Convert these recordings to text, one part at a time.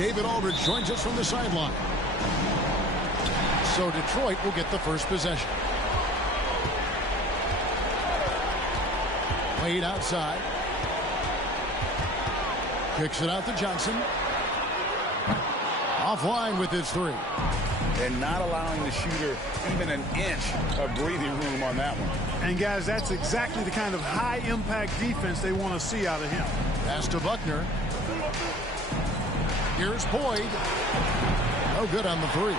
David Aldridge joins us from the sideline. So Detroit will get the first possession. Wade outside. Kicks it out to Johnson. Offline with his three. And not allowing the shooter even an inch of breathing room on that one. And guys, that's exactly the kind of high impact defense they want to see out of him. Pass to Buckner. Here's Boyd. No good on the three.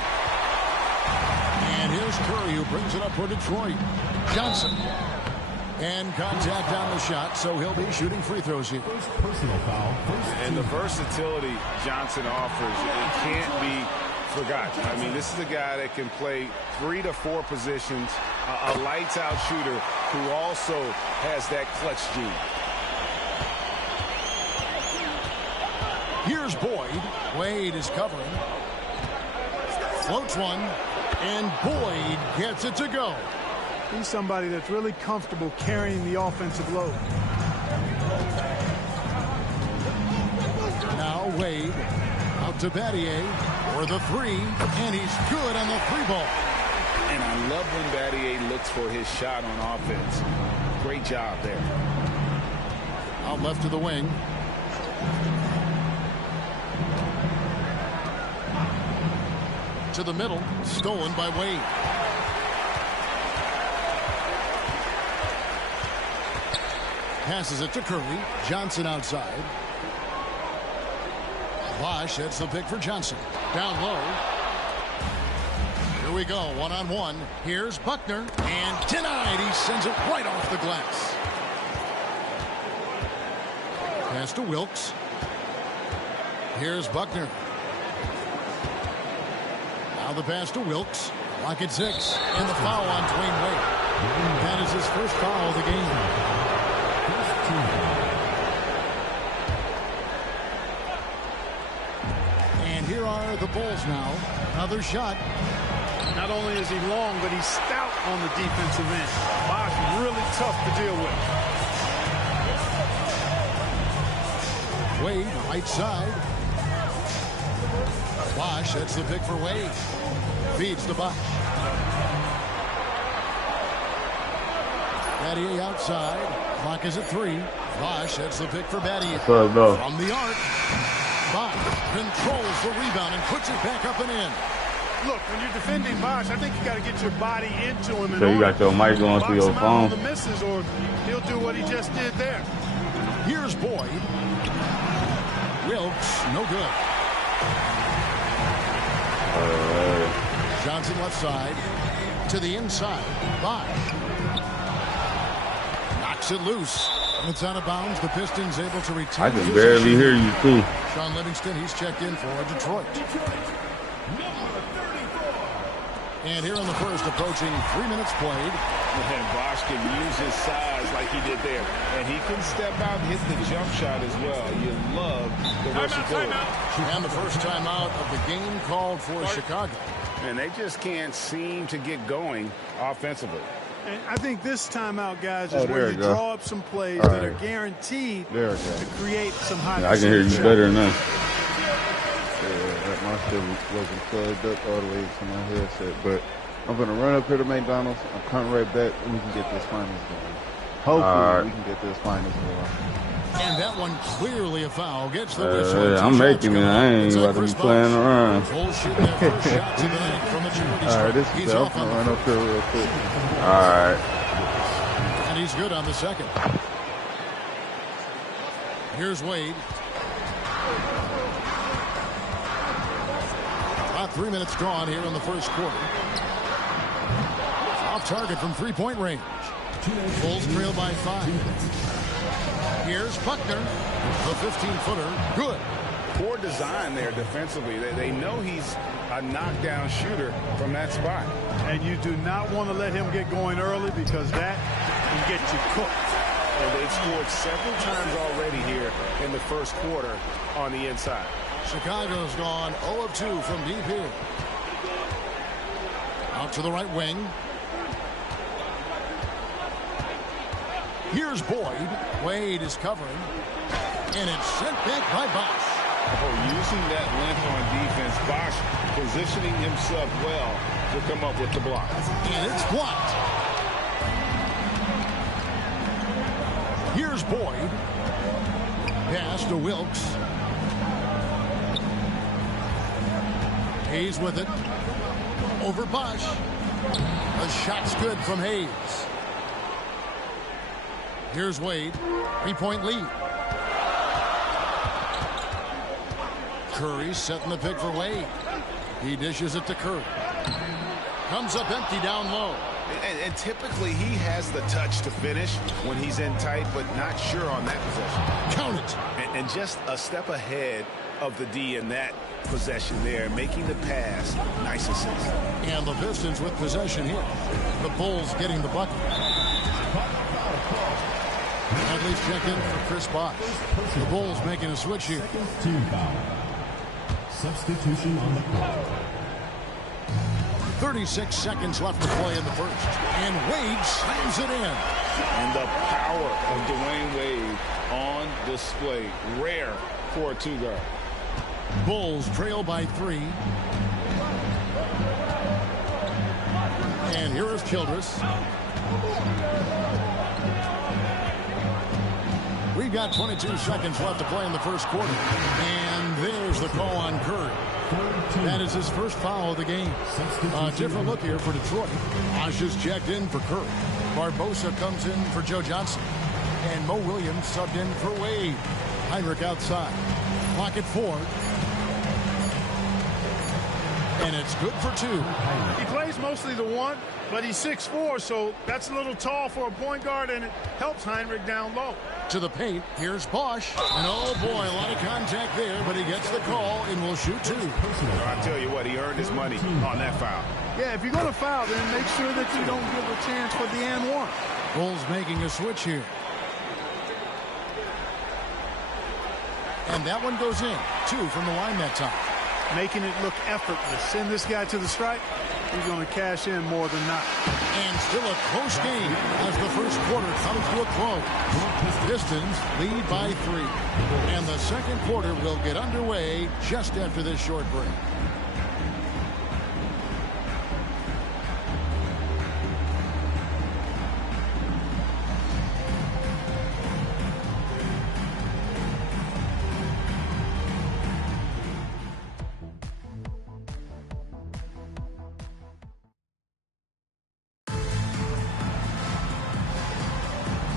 And here's Curry, who brings it up for Detroit. Johnson. And contact on the shot, so he'll be shooting free throws here. Personal foul. And the versatility Johnson offers, it can't be forgotten. I mean, this is a guy that can play 3 to 4 positions, a lights-out shooter who also has that clutch gene. Here's Boyd. Wade is covering. Floats one, and Boyd gets it to go. He's somebody that's really comfortable carrying the offensive load. Now Wade out to Battier for the three, and he's good on the three ball. And I love when Battier looks for his shot on offense. Great job there. Out left to the wing. To the middle, stolen by Wade. Passes it to Curry. Johnson outside. Bosch hits the pick for Johnson. Down low. Here we go, one-on-one. Here's Buckner, and denied. He sends it right off the glass. Pass to Wilkes. Here's Buckner. Now the pass to Wilkes. Clock at 6. And the foul on Dwayne Wade. That is his first foul of the game. And here are the Bulls now. Another shot. Not only is he long, but he's stout on the defensive end. Bosch really tough to deal with. Wade, right side. Bosch, that's the pick for Wade. Feeds to Bosch. Battier outside. Clock is at 3. Bosch, that's the pick for Battier. From the arc. Bosch controls the rebound and puts it back up and in. Look, when you're defending Bosch, I think you got to get your body into him. So you got your mic going through your phone. The misses, or he'll do what he just did there. Here's Boyd. Wilkes, no good. Johnson left side. To the inside. Bosch. Knocks it loose. It's out of bounds. The Pistons able to retain. I can barely hear you, too. Sean Livingston, he's checked in for Detroit. And here in the first, approaching 3 minutes played. And Bosch can use his size like he did there. And he can step out and hit the jump shot as well. You love the versatility. And the first timeout of the game called for Chicago. And they just can't seem to get going offensively. And I think this timeout, guys, is where you draw up some plays that are guaranteed to create some high. I can hear you better now. Yeah, my shit wasn't plugged up all the way to my headset. But I'm going to run up here to McDonald's. I'm coming right back, and we can get this finals going. Hopefully, we can get this finals going. And that one clearly a foul. Gets the whistle. I'm making it. I ain't about to be playing around. All right, this is I'm going to run up here real quick. All right. And he's good on the second. Here's Wade. About 3 minutes gone here in the first quarter. Off target from three-point range. Bulls trail by 5. Here's Buckner, the 15-footer, good. Poor design there defensively. They know he's a knockdown shooter from that spot. And you do not want to let him get going early because that can get you cooked. And they've scored several times already here in the first quarter on the inside. Chicago's gone 0 of 2 from deep here. Out to the right wing. Here's Boyd. Wade is covering. And it's sent back by Bosch. Oh, using that length Bosch positioning himself well to come up with the block. And it's blocked. Here's Boyd. Pass to Wilkes. Hayes with it. Over Bosch. The shot's good from Hayes. Here's Wade. 3-point lead. Curry setting the pick for Wade. He dishes it to Curry. Comes up empty down low. And typically he has the touch to finish when he's in tight, but not sure on that possession. Count it. And just a step ahead of the D in that possession there, making the pass. Nice assist. And the Pistons with possession here. The Bulls getting the bucket. Bradley's checked in for Chris Bosh. The Bulls making a switch here. Substitution on the court. 36 seconds left to play in the first. And Wade slams it in. And the power of Dwayne Wade on display. Rare for a two-guard. Bulls trail by 3. And here is Childress. We've got 22 seconds left to play in the first quarter. And there's the call on Curry. That is his first foul of the game. A different look here for Detroit. Bosh is checked in for Curry. Barbosa comes in for Joe Johnson. And Mo Williams subbed in for Wade. Heinrich outside. Clock at 4. And it's good for 2. He plays mostly the 1, but he's 6'4", so that's a little tall for a point guard, and it helps Heinrich down low. To the paint, here's Bosh. And oh boy, a lot of contact there, but he gets the call and will shoot 2. I'll tell you what, he earned his money on that foul. Yeah, if you're going to foul, then make sure that you don't give a chance for the and 1. Bulls making a switch here. And that one goes in. 2 from the line that time. Making it look effortless. Send this guy to the stripe. He's going to cash in more than not. And still a close game as the first quarter comes to a close. Pistons lead by 3. And the second quarter will get underway just after this short break.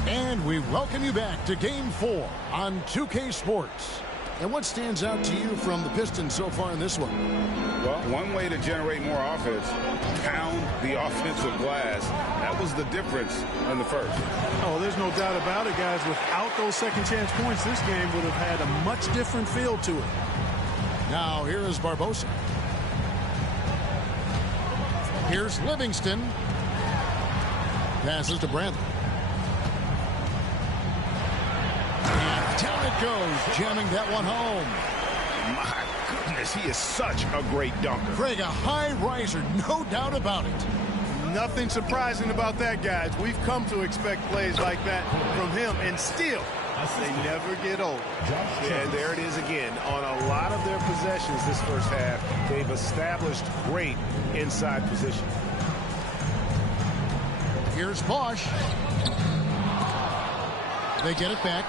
And we welcome you back to Game 4 on 2K Sports. And what stands out to you from the Pistons so far in this one? Well, one way to generate more offense, pound the offensive glass. That was the difference in the first. Oh, there's no doubt about it, guys. Without those second chance points, this game would have had a much different feel to it. Now, here is Barbosa. Here's Livingston. Passes to Bradley. And down it goes, jamming that one home. My goodness, he is such a great dunker. Craig, a high riser, no doubt about it. Nothing surprising about that, guys. We've come to expect plays like that from him, and still, they never get old. And there it is again. On a lot of their possessions this first half, they've established great inside position. Here's Bosh. They get it back.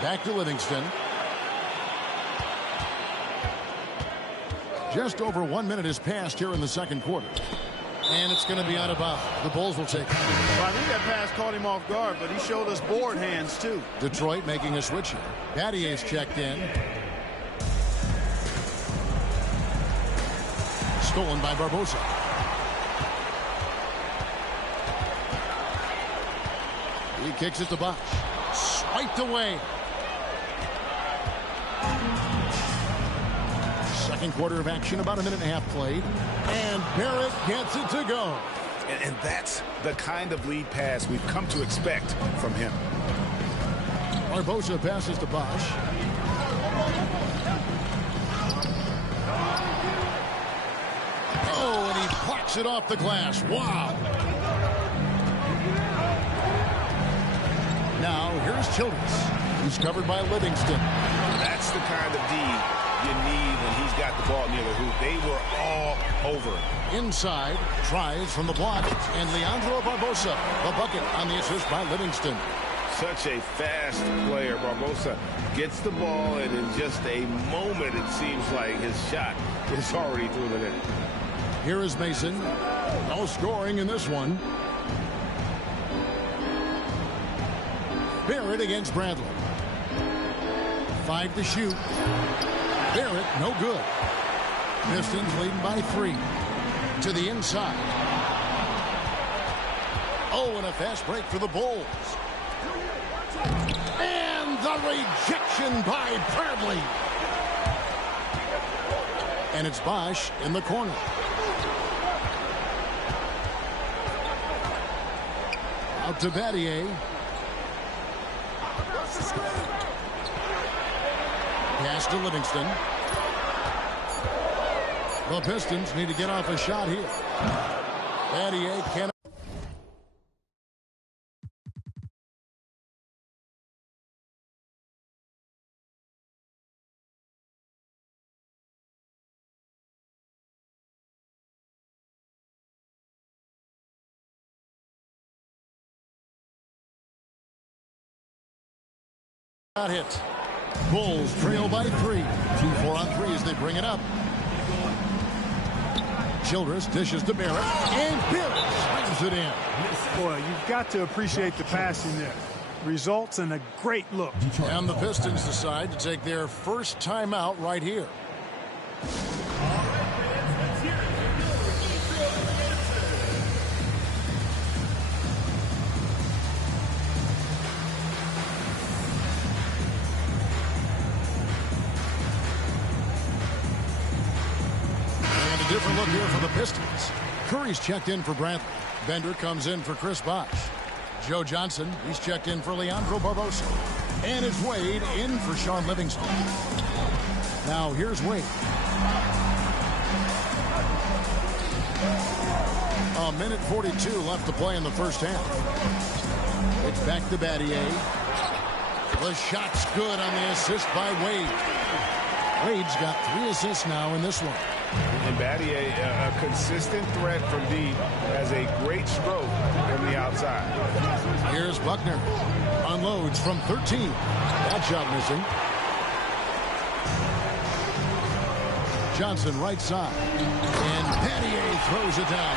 Back to Livingston. Just over 1 minute has passed here in the second quarter. And it's going to be out of bounds. The Bulls will take it. Well, I think that pass caught him off guard, but he showed us board hands, too. Detroit making a switch here. Battier's checked in. Stolen by Barbosa. He kicks it to Bosh. Swiped away. Second quarter of action, about a minute and a half played. And Barrett gets it to go. And that's the kind of lead pass we've come to expect from him. Barbosa passes to Bosh. Oh, and he plucks it off the glass. Wow. Now, here's Childress. He's covered by Livingston. That's the kind of D you need when he's got the ball near the hoop. They were all over him. Inside, tries from the block, and Leandro Barbosa, the bucket on the assist by Livingston. Such a fast player. Barbosa gets the ball, and in just a moment, it seems like his shot is already through the net. Here is Mason. No scoring in this one. Barrett against Bradley. 5 to shoot. Barrett, no good. Pistons leading by 3. To the inside. Oh, and a fast break for the Bulls. And the rejection by Bradley. And it's Bosch in the corner. Out to Battier. Pass to Livingston. The Pistons need to get off a shot here. Battier cannot. Not hit. Bulls trail by 3. 2-4 on 3 as they bring it up. Childress dishes to Barrett, and Barrett slams it in. Boy, you've got to appreciate the passing there. Results in a great look. And the Pistons decide to take their first timeout right here. Different look here for the Pistons. Curry's checked in for Bradley. Bender comes in for Chris Bosh. Joe Johnson, he's checked in for Leandro Barbosa. And it's Wade in for Sean Livingston. Now here's Wade. A minute 42 left to play in the first half. It's back to Battier. The shot's good on the assist by Wade. Wade's got 3 assists now in this one. And Battier, a consistent threat from deep, has a great stroke from the outside. Here's Buckner. Unloads from 13. That shot missing. Johnson right side. And Battier throws it down.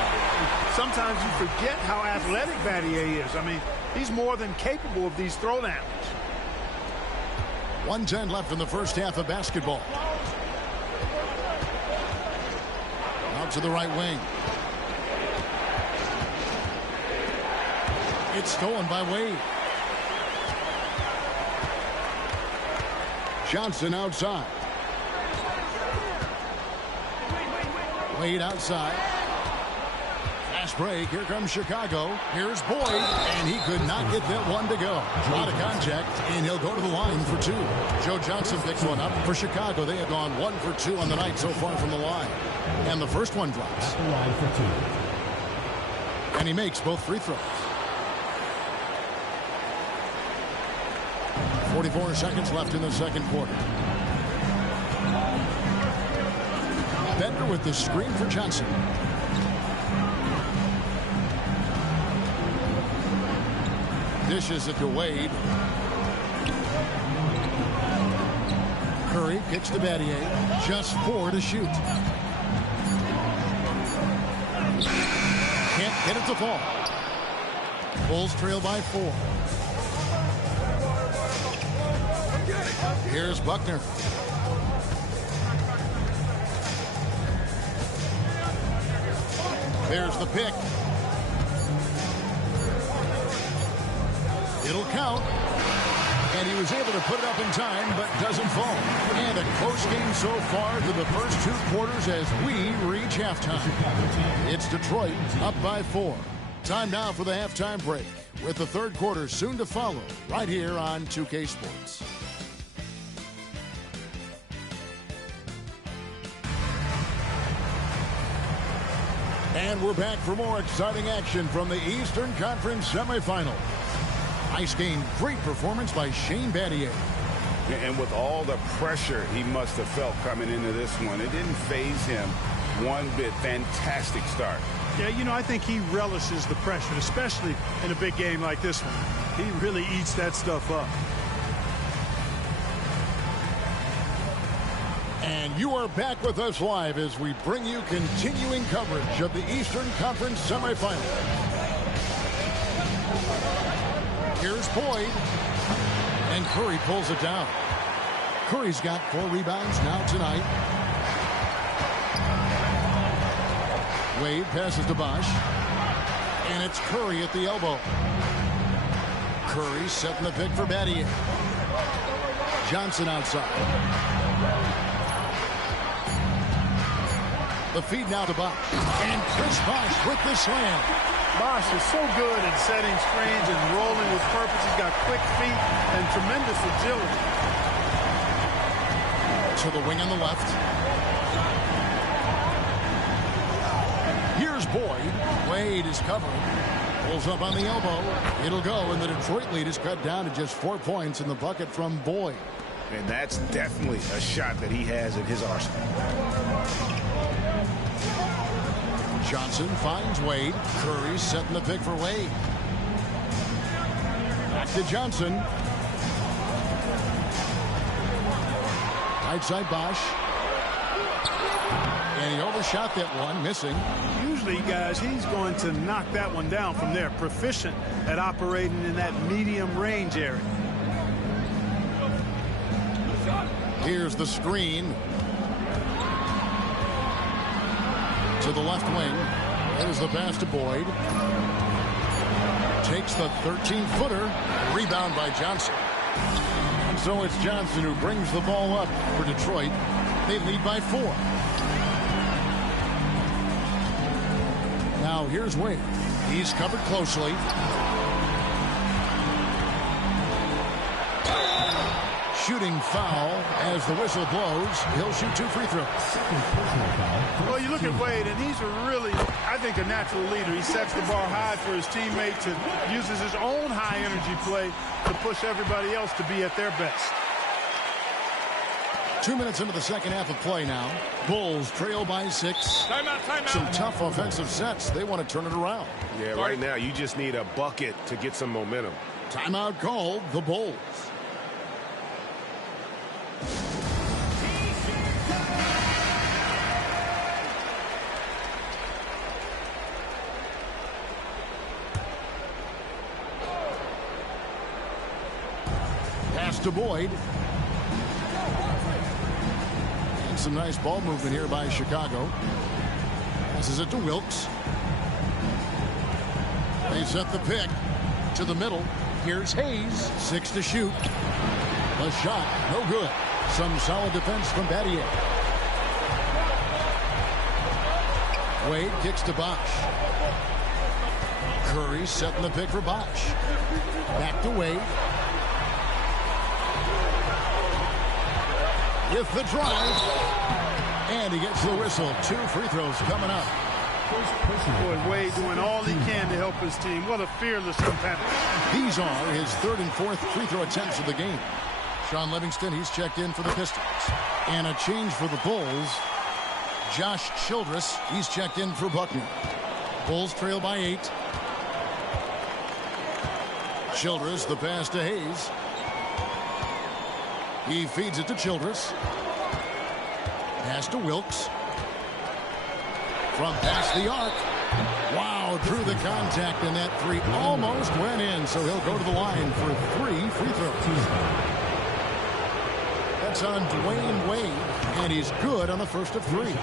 Sometimes you forget how athletic Battier is. I mean, he's more than capable of these throwdowns. 1:10 left in the first half of basketball. Out to the right wing. It's stolen by Wade. Johnson outside. Wade outside. Fast break. Here comes Chicago. Here's Boyd, and he could not get that one to go. A lot of contact, and he'll go to the line for 2. Joe Johnson picks one up for Chicago. They have gone 1 for 2 on the night so far from the line. And the first one drops. At the line for 2. And he makes both free throws. 44 seconds left in the second quarter. Bender with the screen for Johnson. Dishes it to Wade. Curry kicks to Battier. Just 4 to shoot. Can't get it to fall. Bulls trail by 4. Here's Buckner. There's the pick. It'll count. And he was able to put it up in time, but doesn't fall. And a close game so far to the first 2 quarters as we reach halftime. It's Detroit up by 4. Time now for the halftime break, with the third quarter soon to follow, right here on 2K Sports. And we're back for more exciting action from the Eastern Conference semifinals. Nice game, great performance by Shane Battier. And with all the pressure he must have felt coming into this one, it didn't faze him one bit. Fantastic start. Yeah, you know, I think he relishes the pressure, especially in a big game like this one. He really eats that stuff up. And you are back with us live as we bring you continuing coverage of the Eastern Conference semifinal. Here's Boyd. And Curry pulls it down. Curry's got 4 rebounds now tonight. Wade passes to Bosh. And it's Curry at the elbow. Curry setting the pick for Battier. Johnson outside. The feed now to Bosh. And Chris Bosh with the slam. Bosh is so good at setting screens and rolling with purpose. He's got quick feet and tremendous agility. To the wing on the left. Here's Boyd. Wade is covering. Pulls up on the elbow. It'll go, and the Detroit lead is cut down to just 4 points in the bucket from Boyd. And that's definitely a shot that he has in his arsenal. Johnson finds Wade. Curry setting the pick for Wade. Back to Johnson. Right side Bosh. And he overshot that one, missing. Usually, guys, he's going to knock that one down from there. Proficient at operating in that medium range area. Here's the screen. To the left wing. There's the pass to Boyd. Takes the 13-footer. Rebound by Johnson. And so it's Johnson who brings the ball up for Detroit. They lead by 4. Now here's Wade. He's covered closely. Shooting foul as the whistle blows. He'll shoot 2 free throws. Well, you look at Wade, and he's really, I think, a natural leader. He sets the bar high for his teammates and uses his own high-energy play to push everybody else to be at their best. 2 minutes into the second half of play now. Bulls trail by 6. Timeout. Some tough offensive sets. They want to turn it around. Yeah, right now you just need a bucket to get some momentum. Timeout called, the Bulls. Pass to Boyd. And some nice ball movement here by Chicago. Passes it to Wilkes. They set the pick to the middle. Here's Hayes. 6 to shoot. The shot, no good. Some solid defense from Battier. Wade kicks to Bosh. Curry setting the pick for Bosh. Back to Wade. With the drive. And he gets the whistle. 2 free throws coming up. Boy, Wade doing all he can to help his team. What a fearless competitor. These are his 3rd and 4th free throw attempts of the game. Sean Livingston, he's checked in for the Pistons. And a change for the Bulls. Josh Childress, he's checked in for Buckner. Bulls trail by 8. Childress, the pass to Hayes. He feeds it to Childress. Pass to Wilkes. From past the arc. Wow, drew the contact, and that 3 almost went in, so he'll go to the line for 3 free throws. That's on Dwayne Wade, and he's good on the first of 3.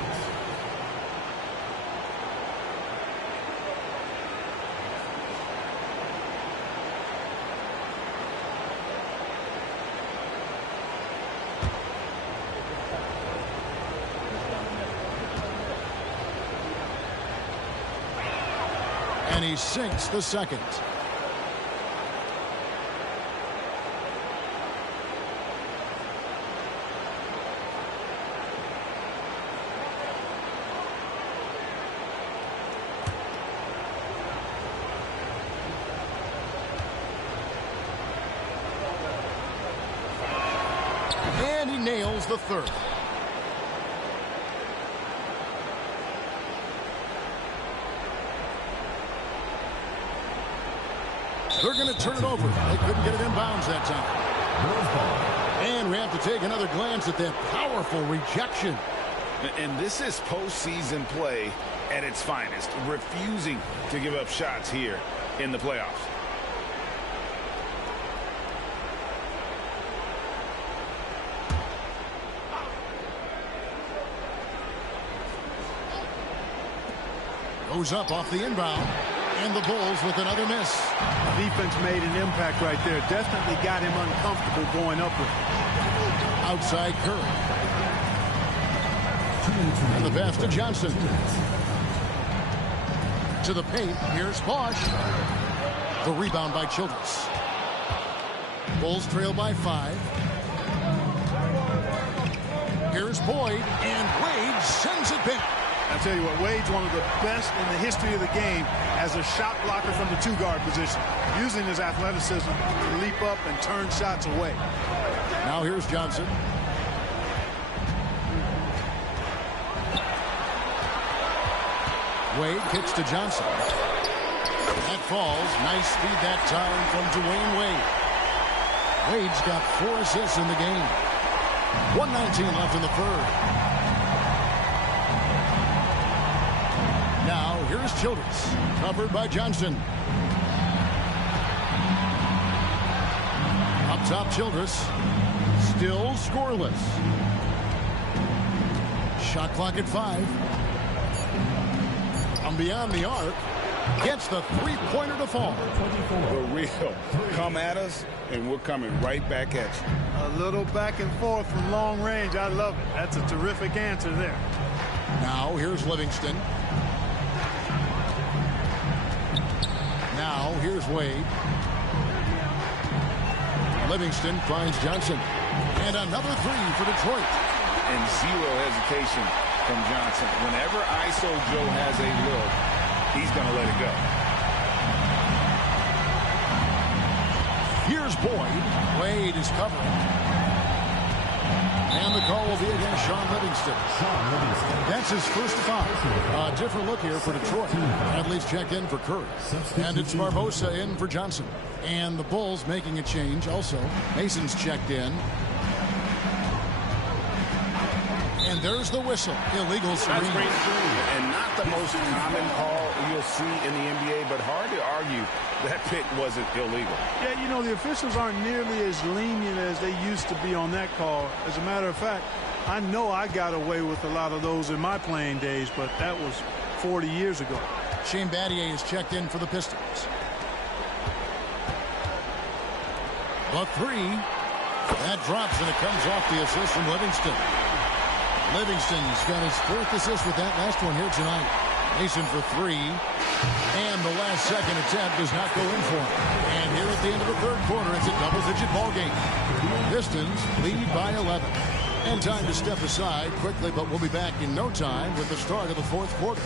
And he sinks the second. And he nails the third. They're going to turn it over. They couldn't get it in bounds that time. And we have to take another glance at that powerful rejection. And this is postseason play at its finest, refusing to give up shots here in the playoffs. Goes up off the inbound. And the Bulls with another miss. Defense made an impact right there. Definitely got him uncomfortable going up with it. Outside Curry. And the pass to Johnson. To the paint. Here's Bosch. The rebound by Childress. Bulls trail by 5. Here's Boyd. And Wade sends it back. I tell you what, Wade's one of the best in the history of the game as a shot blocker from the 2-guard position, using his athleticism to leap up and turn shots away. Now here's Johnson. Wade kicks to Johnson. That falls. Nice speed that time from Dwayne Wade. Wade's got 4 assists in the game. 1:19 left in the third. Now, here's Childress, covered by Johnson. Up top, Childress, still scoreless. Shot clock at 5. From beyond the arc, gets the three-pointer to fall. The real come at us, and we're coming right back at you. A little back and forth from long range. I love it. That's a terrific answer there. Now, here's Livingston. Now, here's Wade. Livingston finds Johnson. And another 3 for Detroit. And zero hesitation from Johnson. Whenever ISO Joe has a look, he's going to let it go. Here's Boyd. Wade is covering. And the call will be against Sean Livingston. That's his first foul. A different look here for Detroit. Bradley's checked in for Curry. And it's Barbosa in for Johnson. And the Bulls making a change also. Mason's checked in. And there's the whistle. Illegal screen. And not the most common call you'll see in the NBA, but hard to argue that pick wasn't illegal. Yeah, you know, the officials aren't nearly as lenient as they used to be on that call. As a matter of fact, I know I got away with a lot of those in my playing days, but that was 40 years ago. Shane Battier is checked in for the Pistons. The 3. That drops, and it comes off the assist from Livingston. Livingston's got his 4th assist with that last one here tonight. Mason for 3. And the last second attempt does not go in for him. And here at the end of the third quarter, it's a double-digit ball game. Pistons lead by 11. And time to step aside quickly, but we'll be back in no time with the start of the 4th quarter.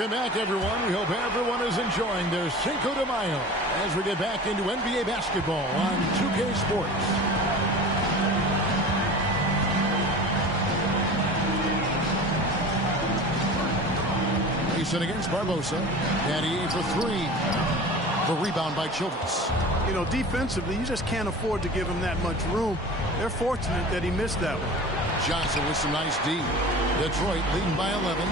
Welcome back, everyone. We hope everyone is enjoying their Cinco de Mayo as we get back into NBA basketball on 2K Sports. Mason against Barbosa. Battier for 3. The rebound by Childress. You know, defensively, you just can't afford to give him that much room. They're fortunate that he missed that one. Johnson with some nice D. Detroit leading by 11.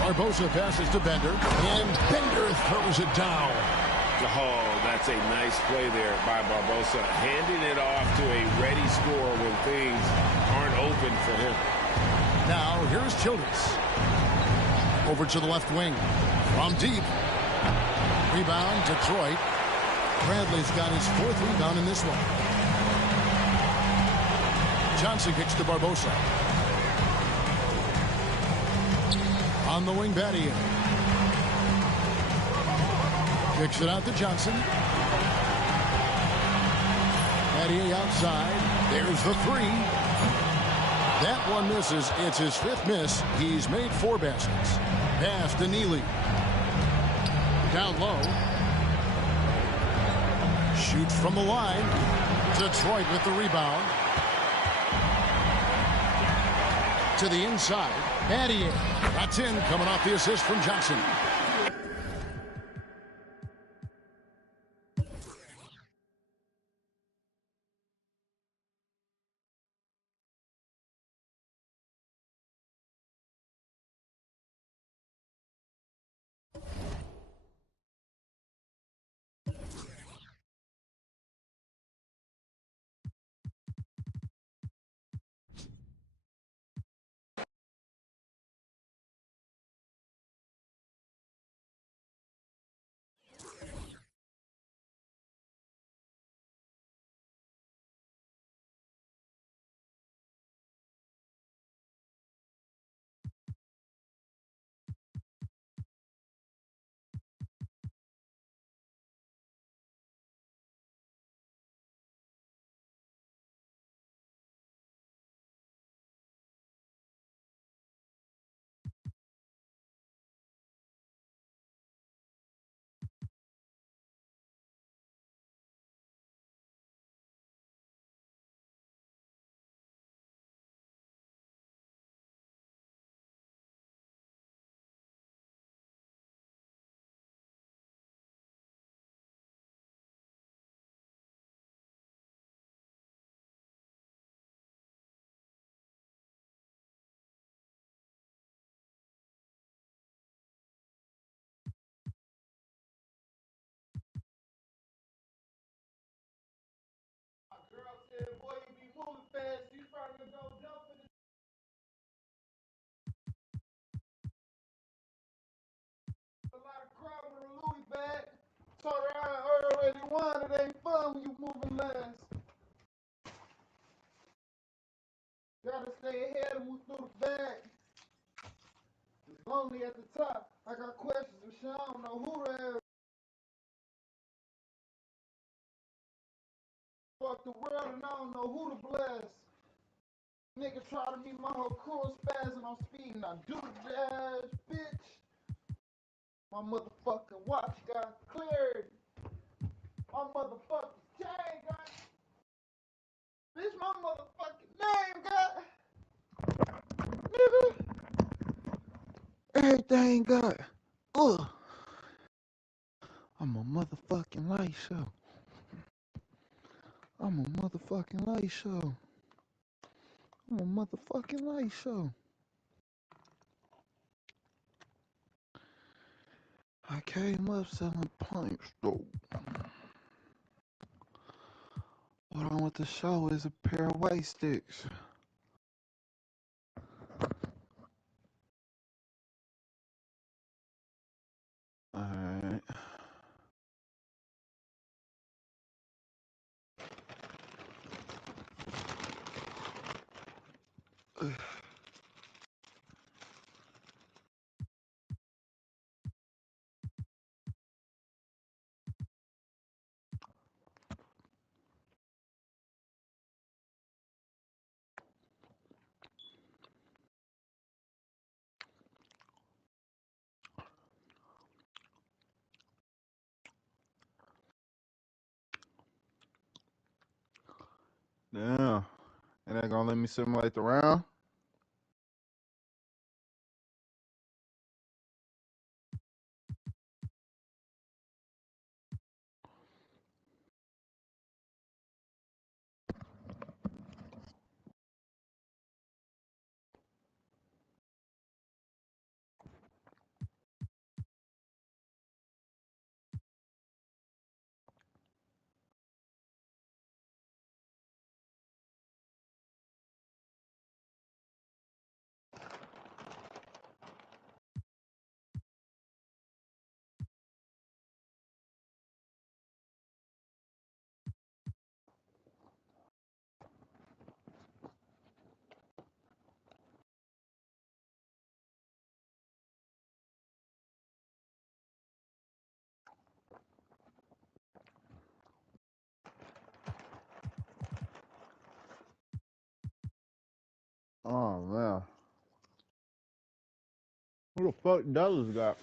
Barbosa passes to Bender, and Bender throws it down. Oh, that's a nice play there by Barbosa, handing it off to a ready scorer when things aren't open for him. Now, here's Childress. Over to the left wing. From deep. Rebound, Detroit. Bradley's got his 4th rebound in this one. Johnson kicks to Barbosa. On the wing, Battier. Kicks it out to Johnson. Battier outside. There's the 3. That one misses. It's his 5th miss. He's made 4 baskets. Pass to Neely. Down low. Shoots from the line. Detroit with the rebound. To the inside. Battier. That's in, coming off the assist from Johnson. Boy, you be moving fast. You trying to go jump in a lot of crowd with a Louis bag. Told her I already won. It ain't fun when you moving last. Gotta stay ahead and move through the bag. It's lonely at the top. I got questions, but shit, I don't know who to ask. Fuck the world and I don't know who to bless. Nigga try to meet my whole crew is spazzing on speed and I do the dash, bitch. My motherfucking watch got cleared. My motherfucking chain got. Bitch, my motherfucking name got. Nigga. Everything got. Ugh. I'm a motherfucking light show. I'm a motherfucking light show. I'm a motherfucking light show. I came up selling punch though. What I want to show is a pair of white sticks. Alright. Damn. And they gonna let me simulate the round? Oh, man. Who the fuck Dallas got?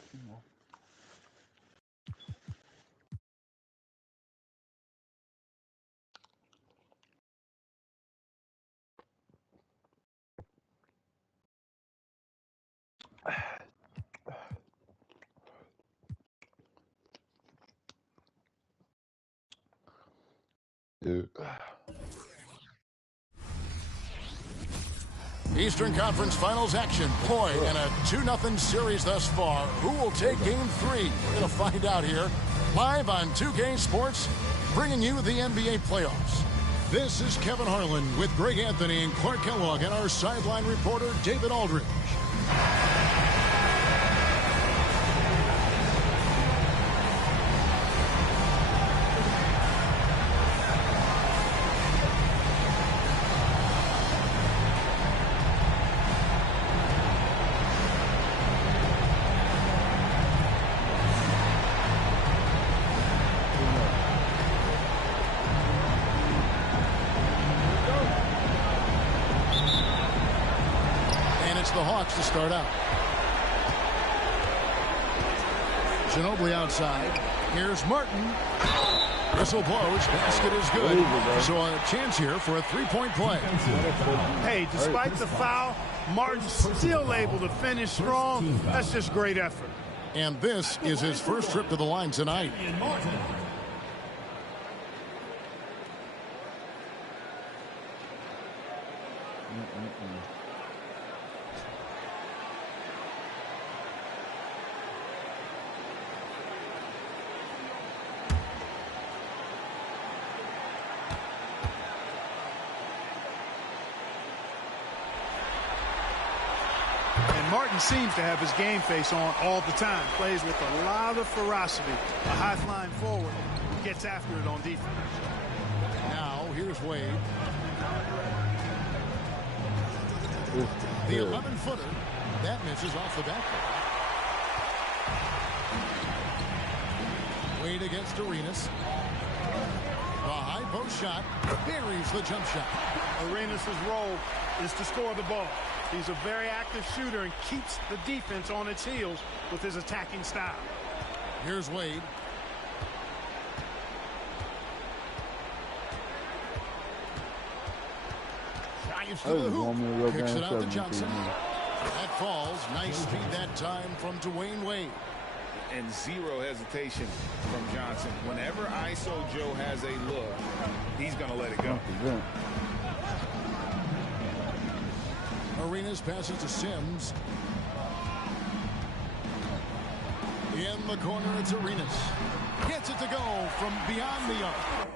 Dude. Eastern Conference Finals action. Boy, in a 2-0 series thus far. Who will take Game 3? We're going to find out here. Live on 2K Sports, bringing you the NBA playoffs. This is Kevin Harlan with Greg Anthony and Clark Kellogg and our sideline reporter, David Aldridge. The Hawks to start out. Ginobili outside. Here's Martin. Whistle blows. Basket is good. So a chance here for a three-point play. Hey, despite the foul, Martin's still able to finish strong. That's just great effort. And this is his first trip to the line tonight. Martin seems to have his game face on all the time. Plays with a lot of ferocity. A high-flying forward. Gets after it on defense. Now, here's Wade. The 11-footer. That misses off the backboard. Wade against Arenas. The high post shot. Buries the jump shot. Arenas' role is to score the ball. He's a very active shooter and keeps the defense on its heels with his attacking style. Here's Wade. Drives to the hoop. Kicks it out to Johnson. That falls. Nice speed that time from Dwayne Wade. And zero hesitation from Johnson. Whenever ISO Joe has a look, he's going to let it go. Arenas passes to Sims. In the corner, it's Arenas. Gets it to go from beyond the arc.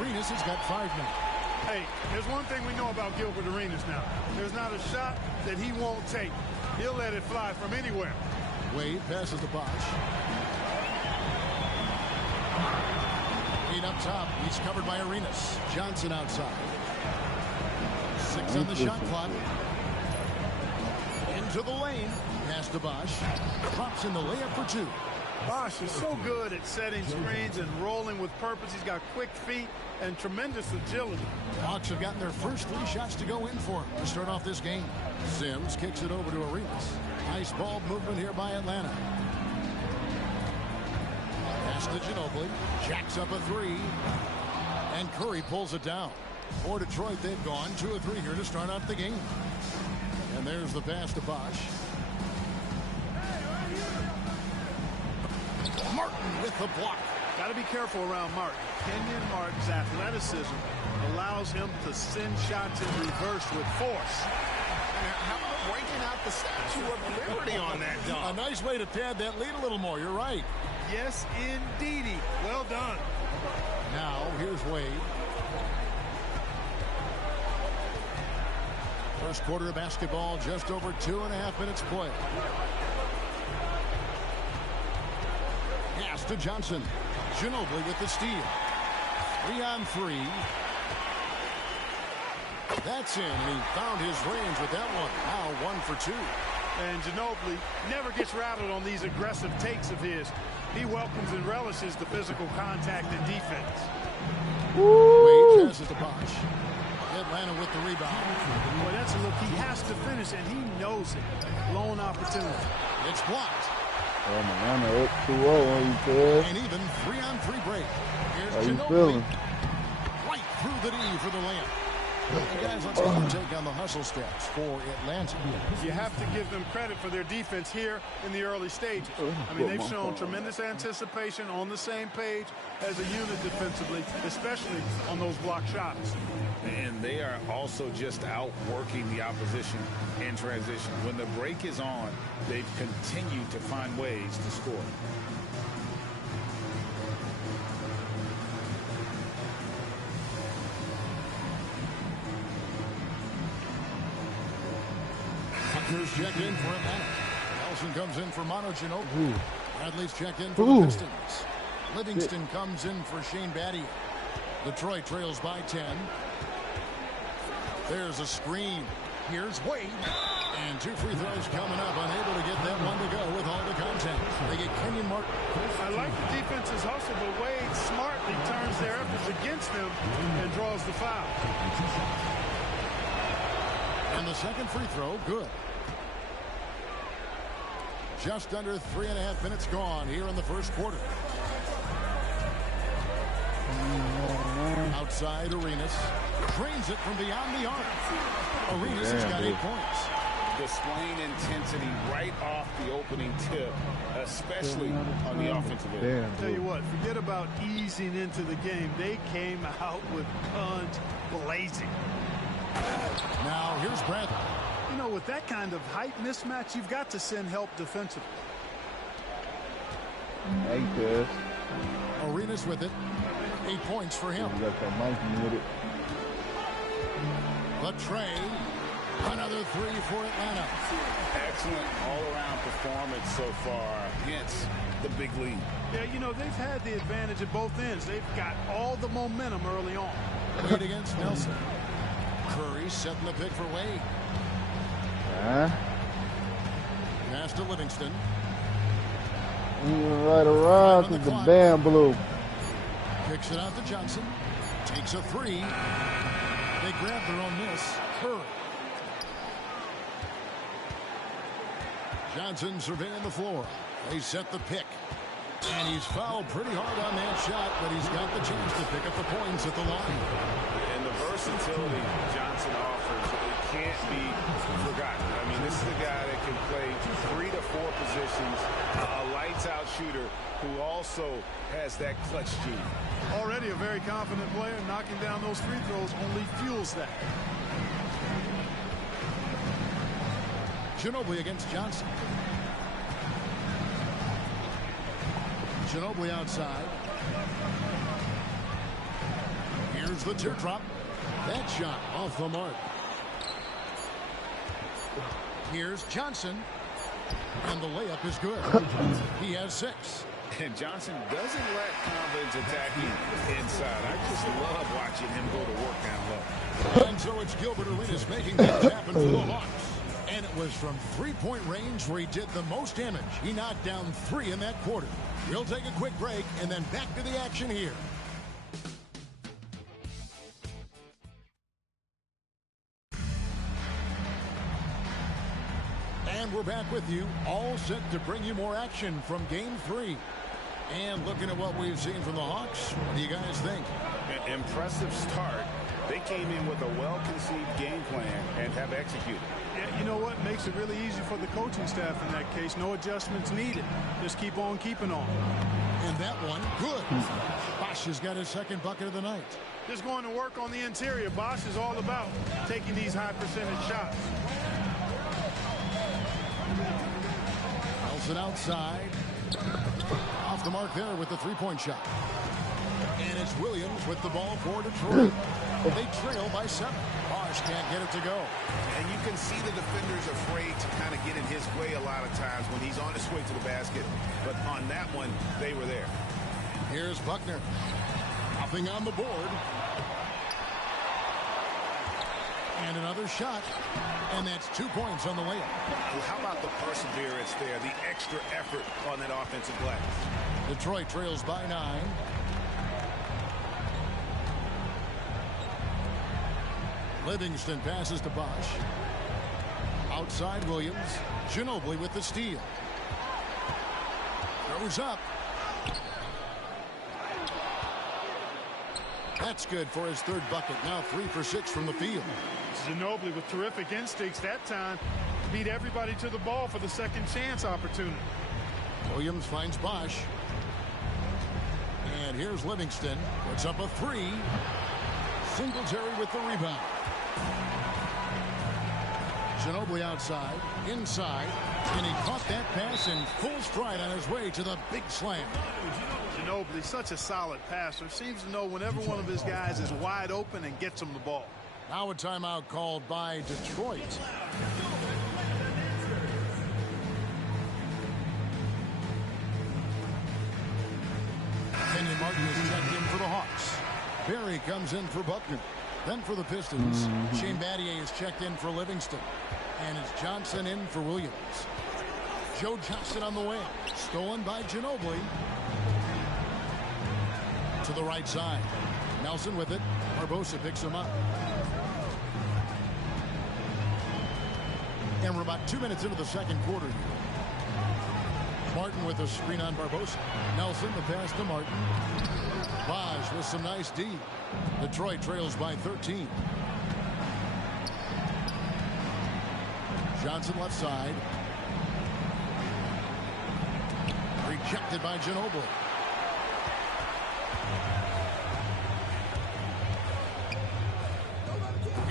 Arenas has got 5 now. Hey, there's one thing we know about Gilbert Arenas now. There's not a shot that he won't take. He'll let it fly from anywhere. Wade passes the Bosch. Wade up top. He's covered by Arenas. Johnson outside. 6 on the shot clock. Into the lane. Past the Bosch. Drops in the layup for 2. Bosch is so good at setting screens and rolling with purpose. He's got quick feet and tremendous agility. Hawks have gotten their first 3 shots to go in for him to start off this game. Sims kicks it over to Arenas. Nice ball movement here by Atlanta. Pass to Ginobili. Jacks up a 3. And Curry pulls it down. For Detroit, they've gone 2 of 3 here to start out the game. And there's the pass to Bosch. Martin with the block. Got to be careful around Martin. Kenyon Martin's athleticism allows him to send shots in reverse with force. How about breaking out the Statue of Liberty on that dunk? A nice way to pad that lead a little more. You're right. Yes, indeedy. Well done. Now, here's Wade. First quarter of basketball, just over 2.5 minutes play. Pass to Johnson. Ginobili with the steal. 3 on 3. That's in, and he found his range with that one. Now 1 for 2. And Ginobili never gets rattled on these aggressive takes of his. He welcomes and relishes the physical contact and defense. Wade passes to Bosch. Atlanta with the rebound. Boy, that's a look he has to finish, and he knows it. Lone opportunity. It's blocked. Oh, man, up 2-0 on you, Fred. And even 3 on 3 break. Here's How you Ginobili. feeling? Right through the knee for the layup. And guys, let's take on the hustle steps for Atlanta. You have to give them credit for their defense here in the early stages. I mean, they've shown tremendous anticipation, on the same page as a unit defensively, especially on those block shots. And they are also just outworking the opposition in transition. When the break is on, they've continued to find ways to score. Buckner's checked in for Atlanta. Nelson comes in for Manu Ginobili. Bradley's checked in for the Pistons. Livingston comes in for Shane Battier. Detroit trails by 10. There's a screen. Here's Wade. And 2 free throws coming up. Unable to get that one to go with all the contact. They get Kenyon Martin. I like the defense's hustle, but Wade smartly turns their efforts against them and draws the foul. And the second free throw, good. Just under 3.5 minutes gone here in the first quarter. Outside, Arenas drains it from beyond the arc. Arenas has got 8 points. Displaying intensity right off the opening tip, especially on the offensive end. Tell you what, forget about easing into the game. They came out with guns blazing. Now here's Bradley. You know, with that kind of height mismatch, you've got to send help defensively. Hey, Kush. Arenas with it. 8 points for him. You got that Mikey with it. Latrey. Another 3 for Atlanta. Excellent all-around performance so far against the big lead. Yeah, you know, they've had the advantage at both ends. They've got all the momentum early on. Wade against Nelson. Curry setting the pick for Wade. Pass to Livingston. Right around to the bam blue. Kicks it out to Johnson. Takes a 3. They grab their own miss. Curry. Johnson surveying the floor. They set the pick. And he's fouled pretty hard on that shot, but he's got the chance to pick up the points at the line. And the versatility Johnson offers, it can't be forgotten. I mean, this is a guy that can play 3 to 4 positions, a lights-out shooter who also has that clutch gene. Already a very confident player. Knocking down those free throws only fuels that. Ginobili against Johnson. Ginobili outside. Here's the teardrop. That shot off the mark. Here's Johnson. And the layup is good. He has 6. And Johnson doesn't let confidence attack him inside. I just love watching him go to work down low. And so it's Gilbert Arenas making things happen for the Hawks. And it was from 3-point range where he did the most damage. He knocked down 3 in that quarter. We'll take a quick break and then back to the action here. And we're back with you, all set to bring you more action from Game 3. And looking at what we've seen from the Hawks, what do you guys think? Impressive start, They came in with a well-conceived game plan and have executed. Yeah, you know what? Makes it really easy for the coaching staff in that case. No adjustments needed. Just keep on keeping on. And that one, good. Bosch has got his second bucket of the night. Just going to work on the interior. Bosch is all about taking these high percentage shots. Nelson outside. Off the mark there with the three-point shot. And it's Williams with the ball for Detroit. They trail by 7. Bosch can't get it to go. And you can see the defender's afraid to kind of get in his way a lot of times when he's on his way to the basket. But on that one, they were there. Here's Buckner. Nothing on the board. And another shot. And that's 2 points on the layup. Well, how about the perseverance there, the extra effort on that offensive glass? Detroit trails by 9. Livingston passes to Bosch. Outside Williams. Ginobili with the steal. Throws up. That's good for his third bucket. Now 3 for 6 from the field. Ginobili with terrific instincts that time. Beat everybody to the ball for the second chance opportunity. Williams finds Bosch. And here's Livingston. Puts up a 3. Singletary with the rebound. Ginobili outside, inside, and he caught that pass in full stride on his way to the big slam. Ginobili, such a solid passer, seems to know whenever one of his guys is wide open and gets him the ball. Now a timeout called by Detroit. Kenyon Martin is checked in for the Hawks. Berry comes in for Buckner. Then for the Pistons, Shane Battier is checked in for Livingston. And it's Johnson in for Williams. Joe Johnson on the wing. Stolen by Ginobili. To the right side. Nelson with it. Barbosa picks him up. And we're about 2 minutes into the second quarter here. Martin with a screen on Barbosa. Nelson the pass to Martin. Bosch with some nice D. Detroit trails by 13. Johnson left side. Rejected by Ginobili.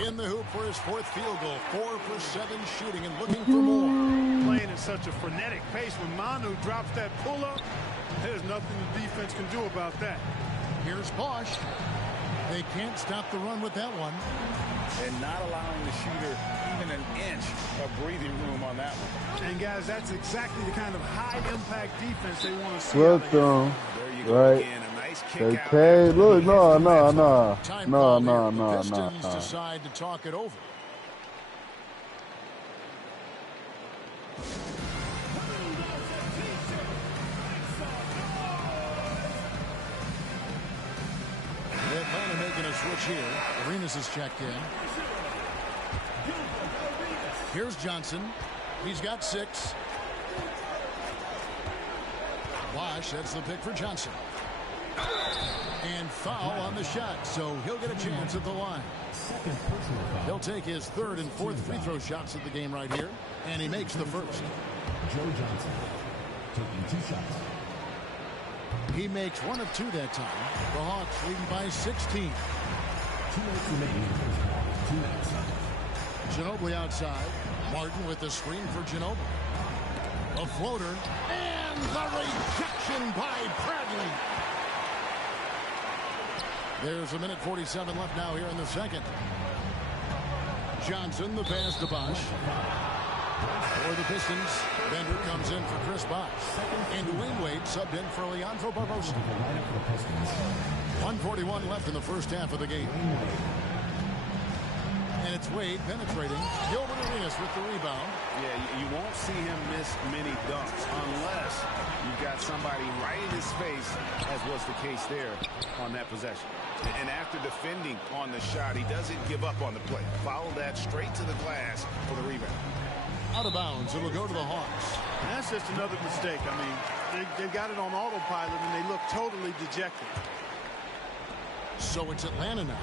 In the hoop for his fourth field goal. 4 for 7 shooting and looking for more. Playing at such a frenetic pace. When Manu drops that pull-up, there's nothing the defense can do about that. Here's Bosch. They can't stop the run with that one. And not allowing the shooter even an inch of breathing room on that one. And guys, that's exactly the kind of high-impact defense they want to see. Well done. There you go Right. again. A nice kick out. Okay, look, no. Time call here. The Pistons decide to talk it over. Atlanta making a switch here. Arenas is checked in. Here's Johnson. He's got 6. Bosch, that's the pick for Johnson. And foul on the shot, so he'll get a chance at the line. He'll take his third and fourth free throw shots of the game right here, and he makes the first. Joe Johnson taking 2 shots. He makes 1 of 2 that time. The Hawks leading by 16. 2 minutes remaining in the first half. 2 minutes. Ginobili outside. Martin with the screen for Ginobili. A floater. And the rejection by Bradley. There's 1:47 left now here in the second. Johnson, the pass to Bosch. For the Pistons, Bender comes in for Chris Bosh. And Dwayne Wade subbed in for Leandro Barbosa. 1:41 left in the first half of the game. And it's Wade penetrating. Gilbert Arenas with the rebound. Yeah, you won't see him miss many dunks unless you've got somebody right in his face, as was the case there on that possession. And after defending on the shot, he doesn't give up on the play. Follow that straight to the glass for the rebound. Out of bounds. It'll go to the Hawks. And that's just another mistake. I mean, they got it on autopilot, and they look totally dejected. So it's Atlanta now.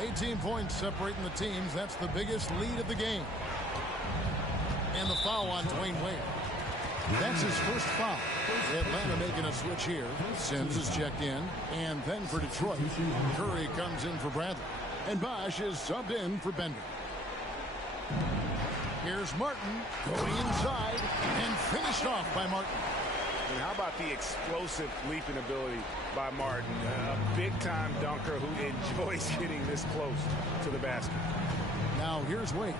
18 points separating the teams. That's the biggest lead of the game. And the foul on Dwayne Wade. That's his first foul. Atlanta making a switch here. Sims is checked in. And then for Detroit, Curry comes in for Bradley. And Bosh is subbed in for Bender. Here's Martin going inside and finished off by Martin. And how about the explosive leaping ability by Martin? A big-time dunker who enjoys getting this close to the basket. Now here's Wade.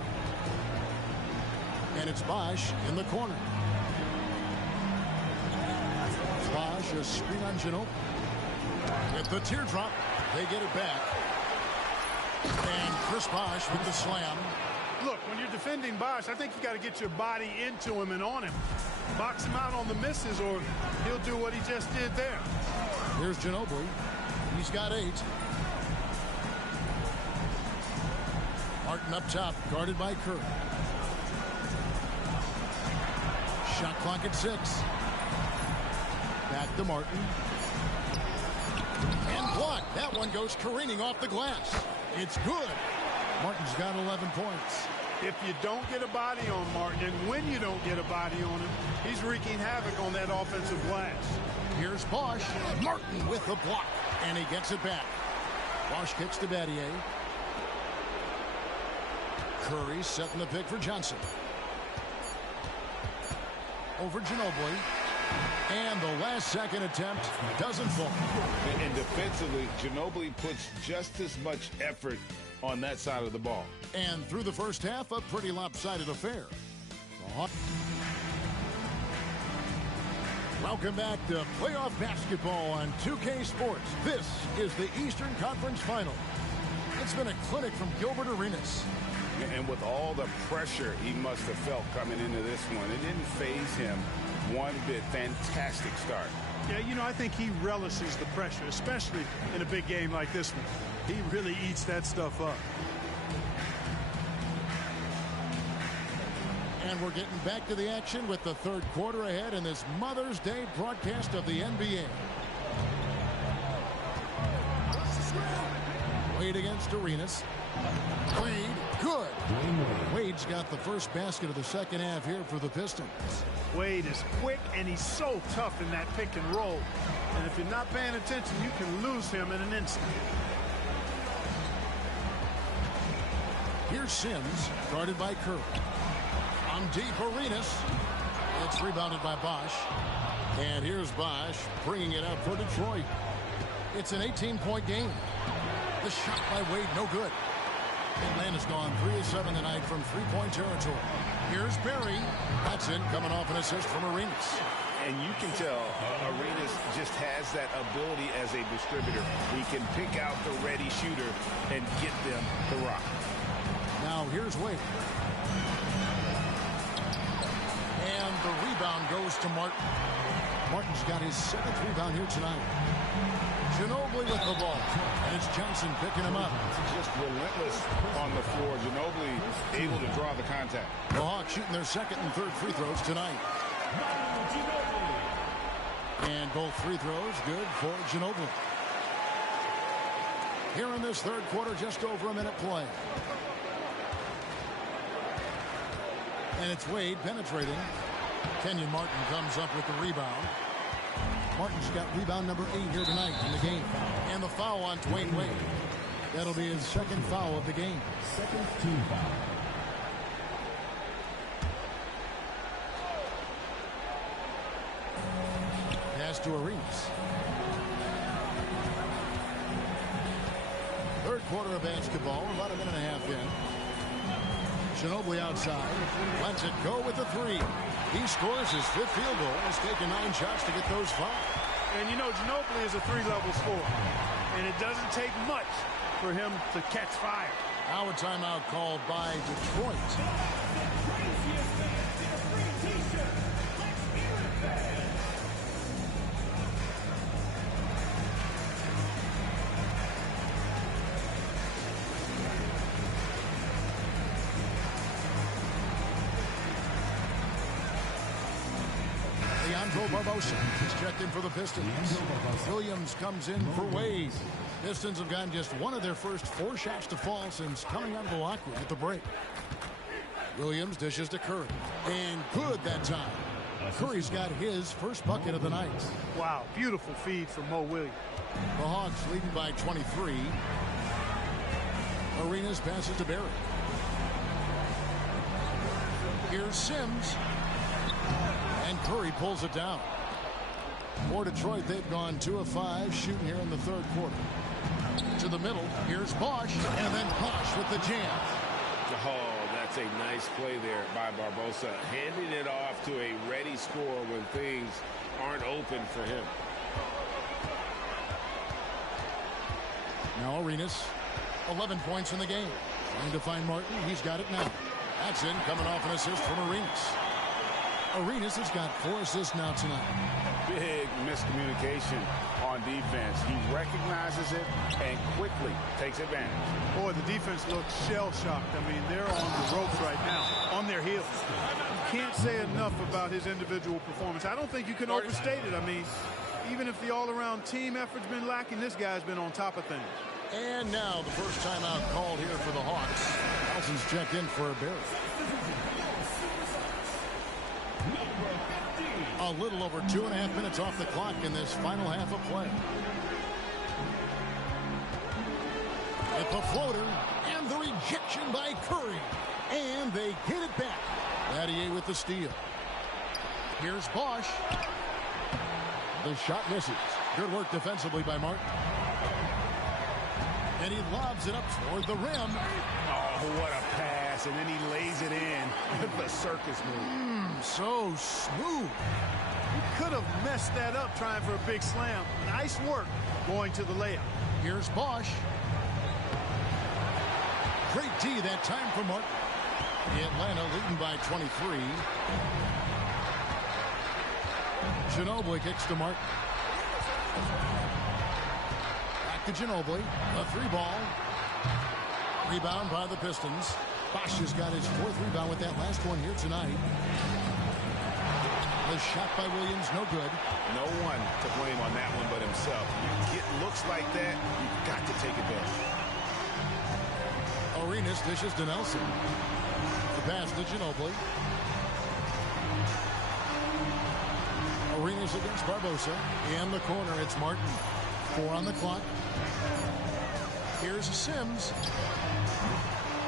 And it's Bosh in the corner. Bosh, a screen on Ginobili. With the teardrop, they get it back. And Chris Bosh with the slam. Look, when you're defending Bosh, I think you got to get your body into him and on him. Box him out on the misses, or he'll do what he just did there. Here's Ginobili. He's got 8. Martin up top, guarded by Curry. Shot clock at 6. Back to Martin. And blocked. That one goes careening off the glass. It's good. Martin's got 11 points. If you don't get a body on Martin, and when you don't get a body on him, he's wreaking havoc on that offensive glass. Here's Bosh. Martin with the block. And he gets it back. Bosh kicks to Battier. Curry setting the pick for Johnson. Over Ginobili. And the last second attempt doesn't fall. And defensively, Ginobili puts just as much effort on that side of the ball. And through the first half, a pretty lopsided affair. Welcome back to playoff basketball on 2K Sports. This is the Eastern Conference Final. It's been a clinic from Gilbert Arenas. And with all the pressure he must have felt coming into this one, it didn't faze him one bit. Fantastic start. Yeah, you know, I think he relishes the pressure, especially in a big game like this one. He really eats that stuff up. And we're getting back to the action with the third quarter ahead in this Mother's Day broadcast of the NBA. Wade against Arenas. Wade, good. Wade's got the first basket of the second half here for the Pistons. Wade is quick, and he's so tough in that pick and roll. And if you're not paying attention, you can lose him in an instant. Here's Sims, guarded by Curry. On deep, Arenas. It's rebounded by Bosh. And here's Bosh bringing it up for Detroit. It's an 18-point game. The shot by Wade, no good. Atlanta's gone 3 of 7 tonight from three-point territory. Here's Perry. That's it, coming off an assist from Arenas. And you can tell Arenas just has that ability as a distributor. He can pick out the ready shooter and get them the rock. Now here's Wade. And the rebound goes to Martin. Martin's got his 7th rebound here tonight. Ginobili with the ball. And it's Johnson picking him up. Just relentless on the floor. Ginobili able to draw the contact. The Hawks shooting their second and third free throws tonight. And both free throws good for Ginobili. Here in this third quarter, just over a minute play. And it's Wade penetrating. Kenyon Martin comes up with the rebound. Martin's got rebound number 8 here tonight in the game. And the foul on Dwayne Wade. That'll be his second foul of the game. Second team foul. Pass to Arenas. Third quarter of basketball, about a minute and a half in. Ginobili outside, lets it go with the 3. He scores his 5th field goal. He's taken 9 shots to get those 5. And you know, Ginobili is a 3-level scorer. And it doesn't take much for him to catch fire. Now a timeout called by Detroit. Leandro Barbosa is checked in for the Pistons. Williams comes in for Wade. Pistons have gotten just one of their first 4 shots to fall since coming out of the locker room at the break. Williams dishes to Curry. And good that time. Curry's got his first bucket of the night. Wow, beautiful feed from Mo Williams. The Hawks leading by 23. Arenas passes to Barry. Here's Sims. And Curry pulls it down. For Detroit, they've gone 2 of 5 shooting here in the third quarter. To the middle, here's Bosch, and then Bosch with the jam. Oh, that's a nice play there by Barbosa, handing it off to a ready scorer when things aren't open for him. Now Arenas, 11 points in the game. Trying to find Martin, he's got it now. That's in, coming off an assist from Arenas. Arenas has got 4 assists now tonight. Big miscommunication on defense. He recognizes it and quickly takes advantage. Boy, the defense looks shell-shocked. I mean, they're on the ropes right now, on their heels. You can't say enough about his individual performance. I don't think you can overstate it. I mean, even if the all-around team effort's been lacking, this guy's been on top of things. And now the first timeout called here for the Hawks. Nelson's checked in for Barry. A little over 2.5 minutes off the clock in this final half of play. At the floater, and the rejection by Curry. And they get it back. Battier with the steal. Here's Bosch. The shot misses. Good work defensively by Martin. And he lobs it up toward the rim. Oh, what a pass. And then he lays it in with the circus move. So smooth. He could have messed that up trying for a big slam. Nice work going to the layup. Here's Bosch. Great D that time for Martin. Atlanta leading by 23. Ginobili kicks to Martin. Back to Ginobili. A 3-ball. Rebound by the Pistons. Bosch has got his 4th rebound with that last one here tonight. The shot by Williams, no good. No one to blame on that one but himself. You get looks like that, you've got to take advantage. Arenas dishes to Nelson. The pass to Ginobili. Arenas against Barbosa. In the corner, it's Martin. 4 on the clock. Here's Sims.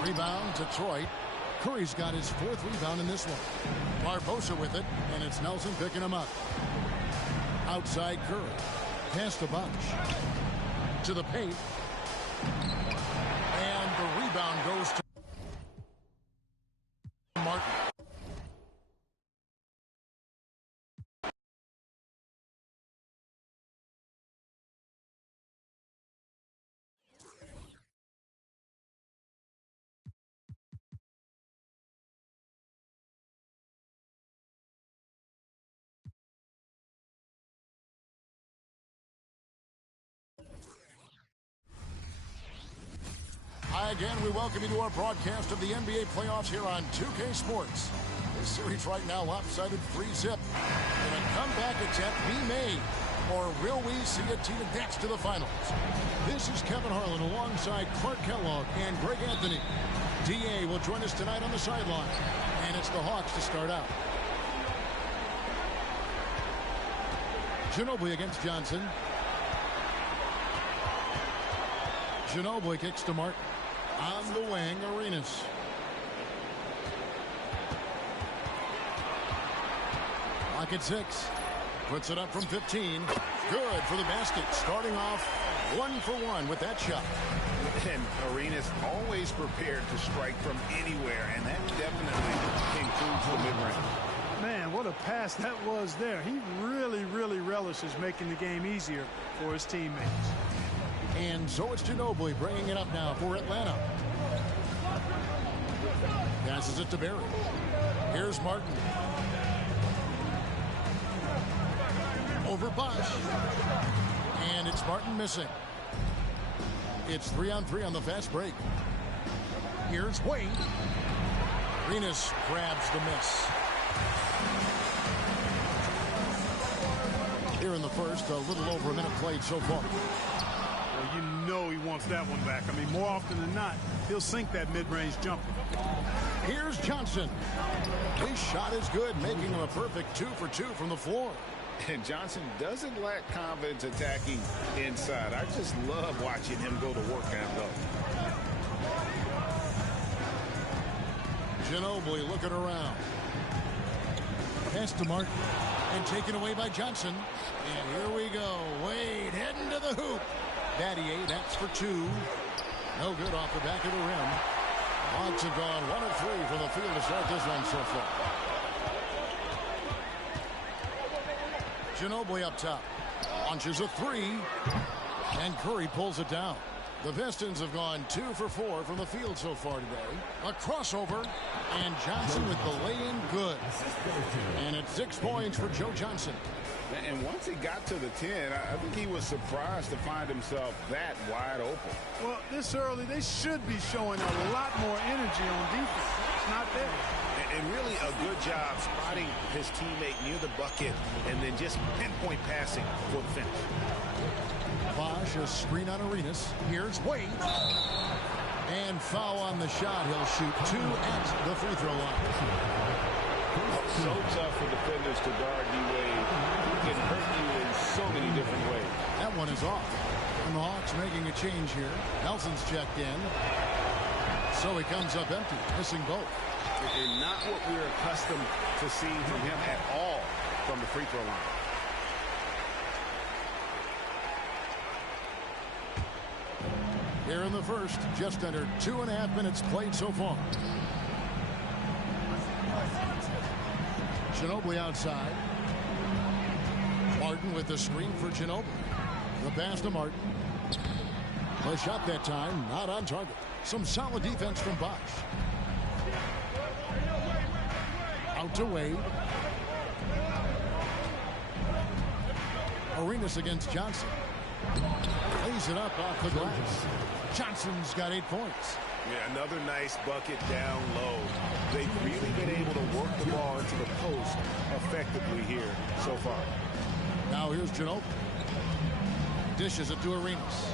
Rebound, Detroit. Curry's got his 4th rebound in this one. Barbosa with it, and it's Nelson picking him up. Outside Curry. Pass to Bosch. To the paint. And the rebound goes to Martin. Hi again, we welcome you to our broadcast of the NBA playoffs here on 2K Sports. This series right now lopsided 3-zip. Can a comeback attempt be made? Or will we see a team advance to the finals? This is Kevin Harlan alongside Clark Kellogg and Greg Anthony. DA will join us tonight on the sideline. And it's the Hawks to start out. Ginobili against Johnson. Ginobili kicks to Martin. On the wing, Arenas. Lock at 6. Puts it up from 15. Good for the basket. Starting off 1 for 1 with that shot. And Arenas always prepared to strike from anywhere, and that definitely includes the mid-range. Man, what a pass that was there. He really, really relishes making the game easier for his teammates. And so it's Ginobili bringing it up now for Atlanta. Passes it to Barry. Here's Martin. Over Bosch. And it's Martin missing. It's 3-on-3 on the fast break. Here's Wade. Arenas grabs the miss. Here in the first, a little over a minute played so far. Well, you know he wants that one back. I mean, more often than not, he'll sink that mid-range jumper. Here's Johnson. His shot is good, making him a perfect 2 for 2 from the floor. And Johnson doesn't lack confidence attacking inside. I just love watching him go to work down low. Ginobili looking around. Pass to Martin. And taken away by Johnson. And here we go. Wade heading to the hoop. Battier, that's for 2. No good off the back of the rim. Hawks have gone 1 of 3 from the field to start this one so far. Ginobili up top. Launches a 3. And Curry pulls it down. The Pistons have gone 2 for 4 from the field so far today. A crossover. And Johnson with the lay-in good. And it's 6 points for Joe Johnson. And once he got to the 10, I think he was surprised to find himself that wide open. Well, this early, they should be showing a lot more energy on defense. It's not there. And really a good job spotting his teammate near the bucket and then just pinpoint passing for the finish. Bosh, a screen on Arenas. Here's Wade. And foul on the shot. He'll shoot 2 at the free throw line. So tough for defenders to guard D-Wade. He can hurt you in so many different ways. That one is off. And the Hawks making a change here. Nelson's checked in. So he comes up empty, missing both. And not what we're accustomed to seeing from him at all from the free throw line. Here in the first, just under 2.5 minutes played so far. Ginobili outside. Martin with the screen for Ginobili. The pass to Martin. The shot that time, not on target. Some solid defense from Bosh. Out to Wade. Arenas against Johnson. Lays it up off the glass. Johnson's got 8 points. Yeah, another nice bucket down low. They've really been able to work the ball into the post effectively here so far. Now here's Ginobili. Dishes it to Arenas.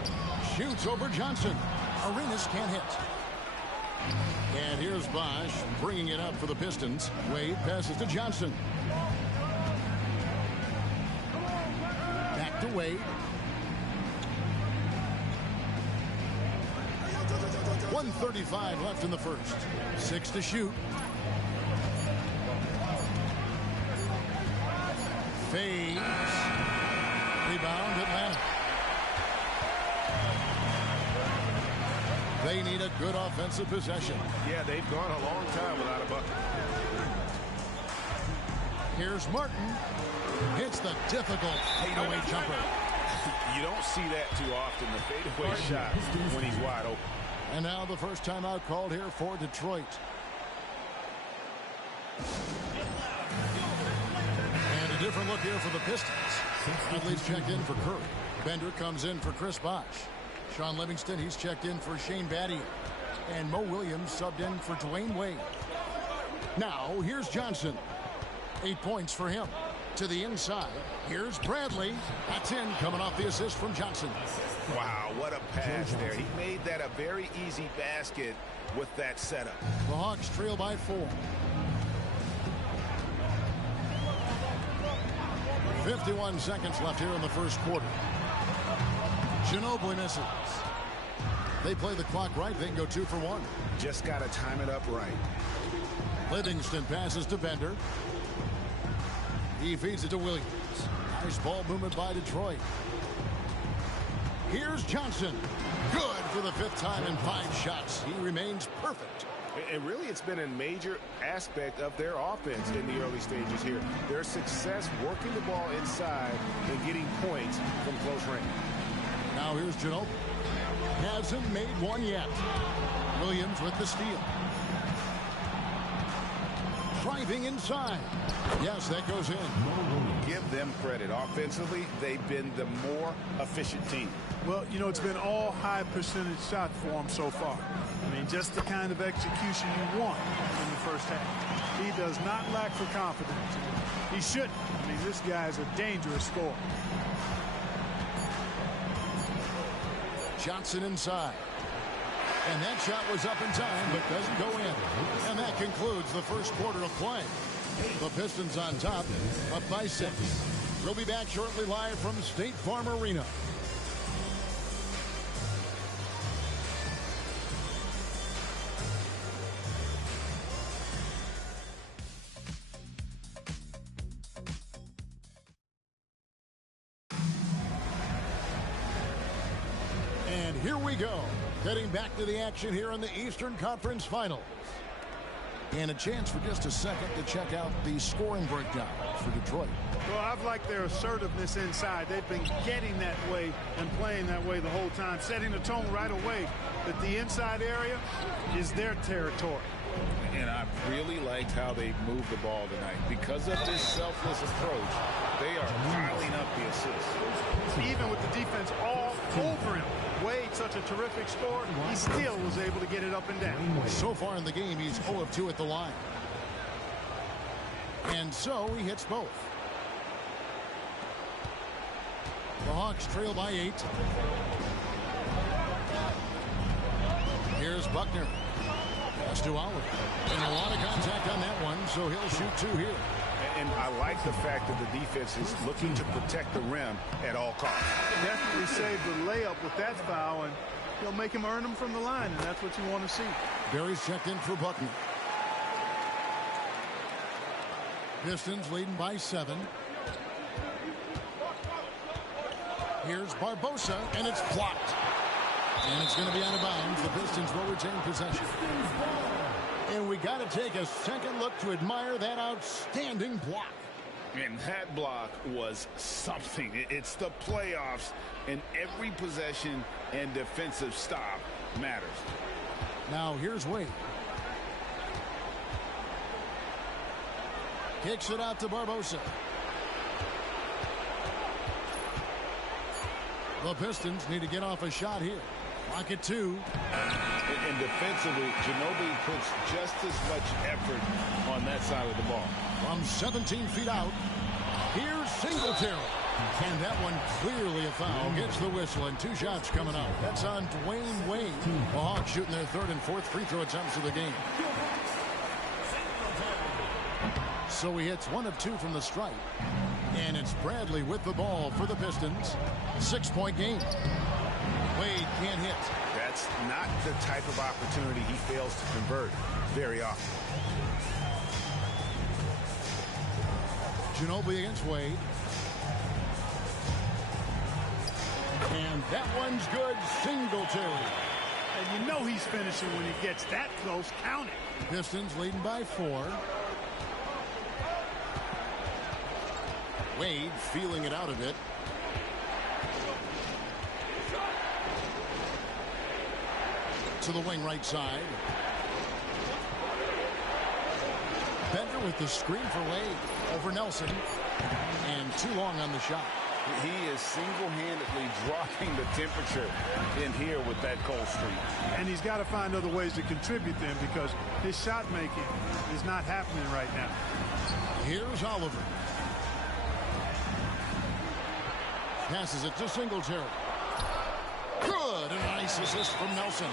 Shoots over Johnson. Arenas can't hit. And here's Bosh bringing it up for the Pistons. Wade passes to Johnson. Back to Wade. 1:35 left in the first. 6 to shoot. Fades. Rebound Atlanta. They need a good offensive possession. Yeah, they've gone a long time without a bucket. Here's Martin. Hits the difficult fadeaway jumper. You don't see that too often, the fadeaway shot when he's wide open. And now the first timeout called here for Detroit. And a different look here for the Pistons. Bradley's checked in for Curry. Bender comes in for Chris Bosh. Sean Livingston, he's checked in for Shane Battier. And Mo Williams subbed in for Dwayne Wade. Now, here's Johnson. 8 points for him. To the inside, here's Bradley. That's in, coming off the assist from Johnson. Wow, what a pass there. He made that a very easy basket with that setup. The Hawks trail by 4. 51 seconds left here in the first quarter. Ginobili misses. They play the clock right. They can go 2 for 1. Just got to time it up right. Livingston passes to Bender. He feeds it to Williams. Nice ball movement by Detroit. Here's Johnson. Good for the 5th time in 5 shots. He remains perfect. And really, it's been a major aspect of their offense in the early stages here. Their success working the ball inside and getting points from close range. Now here's Ginobili. Hasn't made one yet. Williams with the steal. driving inside. Yes, that goes in. Give them credit. Offensively, they've been the more efficient team. Well, you know, it's been all high percentage shots for him so far. I mean, just the kind of execution you want in the first half. He does not lack for confidence. He shouldn't. I mean, this guy's a dangerous scorer. Johnson inside. And that shot was up in time, but doesn't go in. And that concludes the first quarter of play. The Pistons on top, up by 6. We'll be back shortly live from State Farm Arena. And here we go. Heading back to the action here in the Eastern Conference Finals. And a chance for just a second to check out the scoring breakdown for Detroit. Well, I've liked their assertiveness inside. They've been getting that way and playing that way the whole time, setting the tone right away that the inside area is their territory. And I really liked how they moved the ball tonight. Because of this selfless approach, they are piling up the assists. Even with the defense all over him. Wade, such a terrific scorer, he still was able to get it up and down. So far in the game, he's 0 of 2 at the line. And so he hits both. The Hawks trail by 8. Here's Buckner. Pass to Oliver. And a lot of contact on that one, so he'll shoot 2 here. And I like the fact that the defense is looking to protect the rim at all costs. Definitely saved the layup with that foul, and he'll make him earn them from the line, and that's what you want to see. Barry's checked in for Buckner. Pistons leading by 7. Here's Barbosa, and it's blocked. And it's going to be out of bounds. The Pistons will retain possession. And we got to take a second look to admire that outstanding block. And that block was something. It's the playoffs, and every possession and defensive stop matters. Now here's Wade. Kicks it out to Barbosa. The Pistons need to get off a shot here. Clock at 2. And defensively, Ginobili puts just as much effort on that side of the ball. From 17 feet out, here's Singletary. And that one clearly a foul. Gets the whistle, and 2 shots coming out. That's on Dwayne Wade. The Hawks shooting their 3rd and 4th free throw attempts of the game. So he hits 1 of 2 from the stripe. And it's Bradley with the ball for the Pistons. 6-point game. Wade can't hit. That's not the type of opportunity he fails to convert very often. Ginobili against Wade. And that one's good. Singletary. And you know he's finishing when he gets that close. Count it. Pistons leading by 4. Wade feeling it out a bit. To the wing right side. Bender with the screen for Wade over Nelson. And too long on the shot. He is single-handedly dropping the temperature in here with that cold streak. And he's got to find other ways to contribute them because his shot making is not happening right now. Here's Oliver. Passes it to Singletary. Good. And a nice assist from Nelson.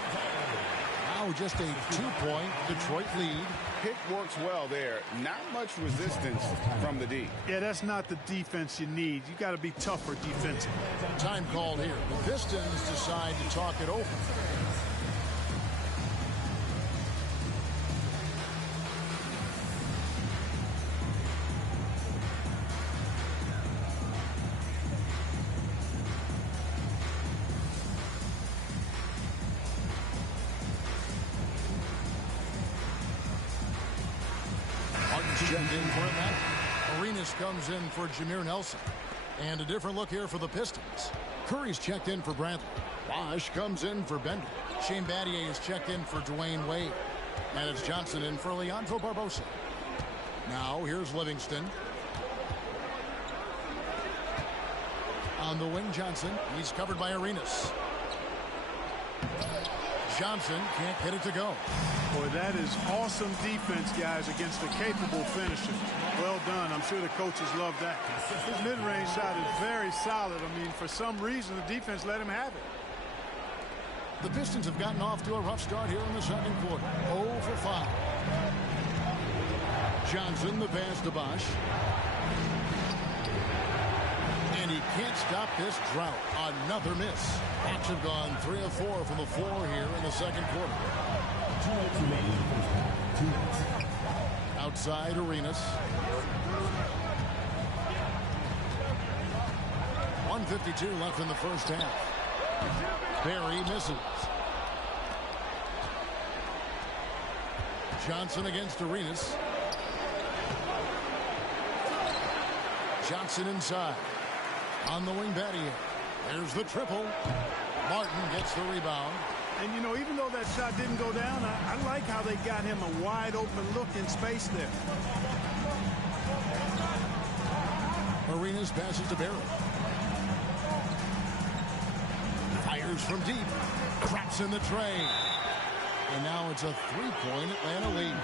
Now just a 2-point Detroit lead. Pick works well there. Not much resistance from the D. Yeah, that's not the defense you need. You got to be tougher defensively. Time called here. The Pistons decide to talk it over. Checked in for Atlanta. Arenas comes in for Jameer Nelson. And a different look here for the Pistons. Curry's checked in for Bradley. Bosch comes in for Bender. Shane Battier is checked in for Dwayne Wade. And it's Johnson in for Leandro Barbosa. Now here's Livingston. On the wing, Johnson. He's covered by Arenas. Johnson can't get it to go. Boy, that is awesome defense, guys, against a capable finisher. Well done. I'm sure the coaches love that. His mid-range shot is very solid. I mean, for some reason, the defense let him have it. The Pistons have gotten off to a rough start here in the second quarter. 0 for 5. Johnson, the pass to Bosch. And he can't stop this drought. Another miss. Hawks have gone 3 of 4 from the floor here in the second quarter. 2 minutes remaining in the first half. 2 minutes. Outside Arenas. 1:52 left in the first half. Barry misses. Johnson against Arenas. Johnson inside. On the wing, Battier. There's the triple. Martin gets the rebound. And, you know, even though that shot didn't go down, I like how they got him a wide-open look in space there. Arenas passes to Barry. Fires from deep. Craps in the tray. And now it's a three-point Atlanta lead.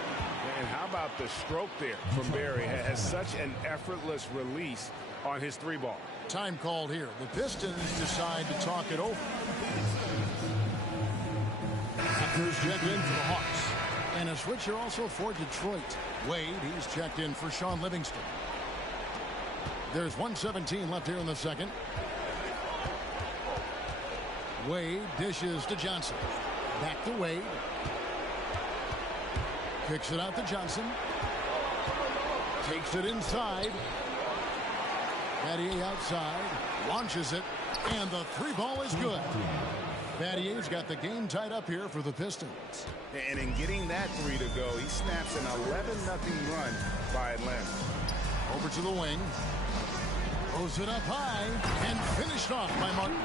And how about the stroke there from Barry? Has such an effortless release on his three ball. Time called here. The Pistons decide to talk it over. Cruz check in for the Hawks. And a switcher also for Detroit. Wade, he's checked in for Sean Livingston. There's 1:17 left here in the second. Wade dishes to Johnson. Back to Wade. Kicks it out to Johnson. Takes it inside. Battier outside. Launches it. And the three ball is good. Battier's got the game tied up here for the Pistons. And in getting that three to go, he snaps an 11-0 run by Atlanta. Over to the wing. Throws it up high and finished off by Martin.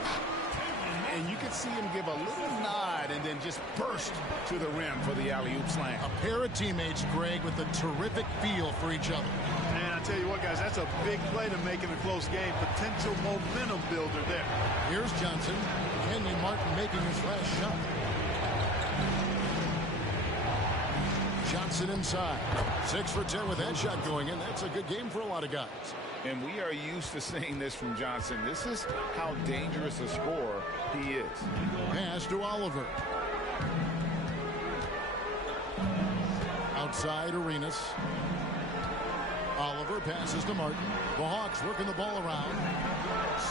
And you can see him give a little nod and then just burst to the rim for the alley-oop slam. A pair of teammates, Greg, with a terrific feel for each other. And I tell you what, guys, that's a big play to make in a close game. Potential momentum builder there. Here's Johnson. Kenyon Martin making his last shot. Johnson inside. 6 for 10 with that shot going in. That's a good game for a lot of guys. And we are used to seeing this from Johnson. This is how dangerous a scorer he is. Pass to Oliver. Outside Arenas. Oliver passes to Martin. The Hawks working the ball around.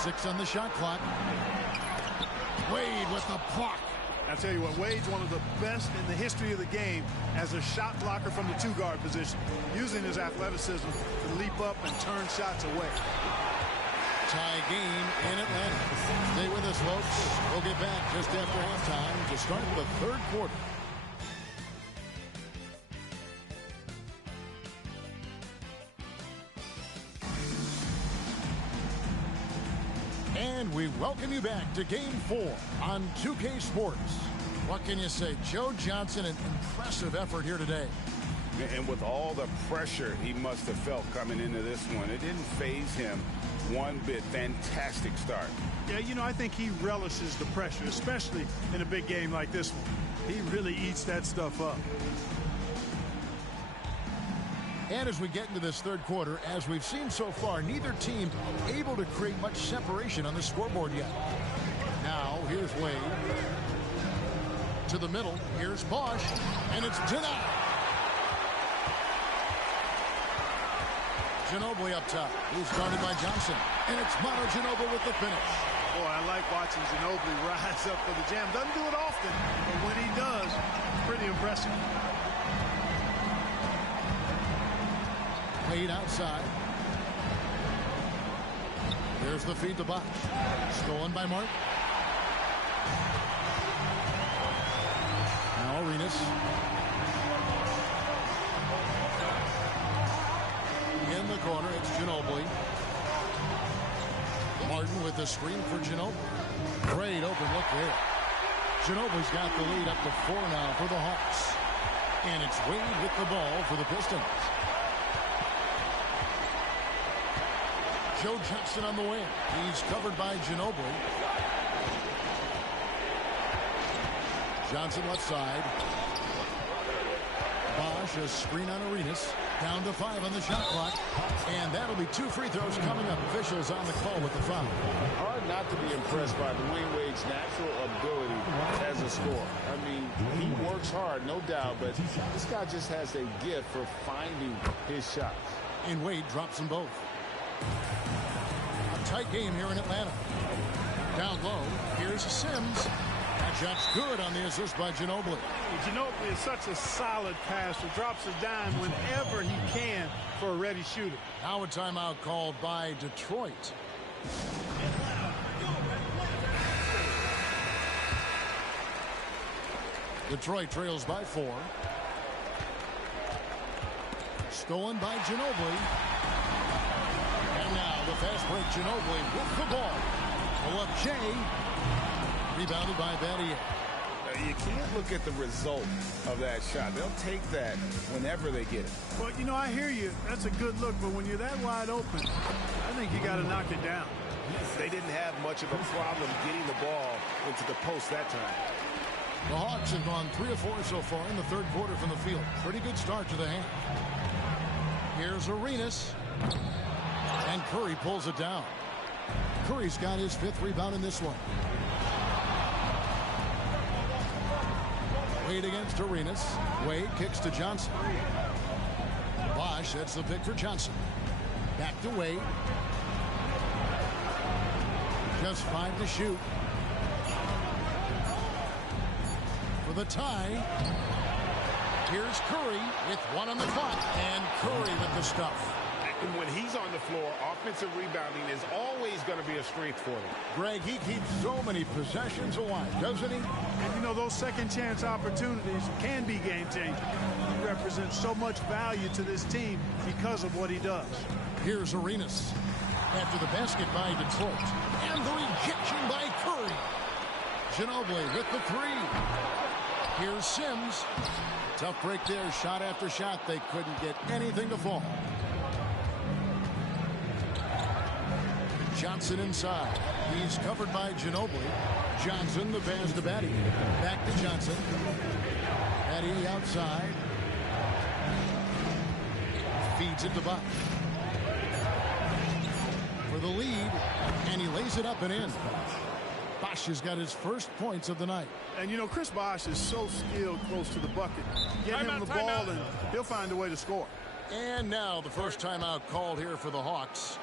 6 on the shot clock. Wade with the block. I'll tell you what, Wade's one of the best in the history of the game as a shot blocker from the two-guard position, using his athleticism to leap up and turn shots away. Tie game in Atlanta. Stay with us, folks. We'll get back just after halftime to start the third quarter. And we welcome you back to Game 4 on 2K Sports. What can you say? Joe Johnson, an impressive effort here today. And with all the pressure he must have felt coming into this one, it didn't faze him one bit. Fantastic start. Yeah, you know, I think he relishes the pressure, especially in a big game like this one. He really eats that stuff up. And as we get into this third quarter, as we've seen so far, neither team able to create much separation on the scoreboard yet. Now, here's Wade. To the middle, here's Bosch, and it's denied. Ginobili up top. He's guarded by Johnson. And it's Manu Ginobili with the finish. Boy, I like watching Ginobili rise up for the jam. Doesn't do it often, but when he does, pretty impressive. Wade outside. There's the feed to Bosch. Stolen by Martin. Now Arenas. In the corner, it's Ginobili. Martin with the screen for Ginobili. Great open look there. Ginobili's got the lead up to 4 now for the Hawks. And it's Wade with the ball for the Pistons. Joe Johnson on the wing. He's covered by Ginobili. Johnson left side. Bosch, a screen on Arenas. Down to 5 on the shot clock. And that'll be 2 free throws coming up. Officials on the call with the foul. Hard not to be impressed by Dwayne Wade's natural ability as a scorer. I mean, he works hard, no doubt, but this guy just has a gift for finding his shots. And Wade drops them both. A tight game here in Atlanta. Down low, here's Sims. That shot's good on the assist by Ginobili. Ginobili is such a solid passer. Drops a dime whenever he can for a ready shooter. Now a timeout called by Detroit. Detroit trails by 4. Stolen by Ginobili. And now the fast break Ginobili with the ball. Pull up Jay. Rebounded by Battier. You can't look at the result of that shot. They'll take that whenever they get it. Well, you know, I hear you. That's a good look, but when you're that wide open, I think you got to knock it down. They didn't have much of a problem getting the ball into the post that time. The Hawks have gone 3 of 4 so far in the third quarter from the field. Pretty good start to the half. Here's Arenas. And Curry pulls it down. Curry's got his 5th rebound in this one. Wade against Arenas. Wade kicks to Johnson. Bosch sets the pick for Johnson. Back to Wade. Just 5 to shoot. For the tie. Here's Curry with 1 on the clock. And Curry with the stuff. And when he's on the floor, offensive rebounding is always going to be a strength for them. Greg, he keeps so many possessions alive, doesn't he? And, you know, those second chance opportunities can be game-changing. He represents so much value to this team because of what he does. Here's Arenas. After the basket by Detroit. And the rejection by Curry. Ginobili with the 3. Here's Sims. Tough break there. Shot after shot. They couldn't get anything to fall. Johnson inside. He's covered by Ginobili. Johnson, the pass to Battier. Back to Johnson. Battier outside. Feeds it to Bosch. For the lead. And he lays it up and in. Bosch has got his first points of the night. And, you know, Chris Bosch is so skilled close to the bucket. Get him the ball and he'll find a way to score. And now the first timeout called here for the Hawks.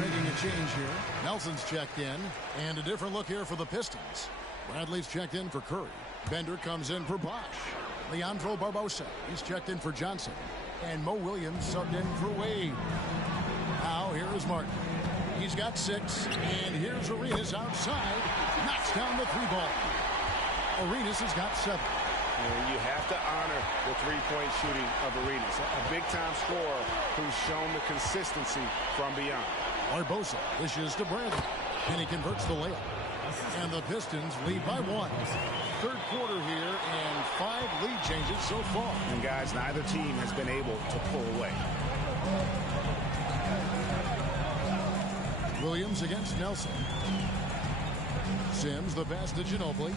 Making a change here. Nelson's checked in. And a different look here for the Pistons. Bradley's checked in for Curry. Bender comes in for Bosch. Leandro Barbosa. He's checked in for Johnson. And Mo Williams subbed in for Wade. Now here is Martin. He's got 6. And here's Arenas outside. Knocks down the 3 ball. Arenas has got 7. And you have to honor the three-point shooting of Arenas. A big-time scorer who's shown the consistency from beyond. Barbosa dishes to Bradley. And he converts the layup. And the Pistons lead by 1. Third quarter here and 5 lead changes so far. And guys, neither team has been able to pull away. Williams against Nelson. Sims the pass to Ginobili.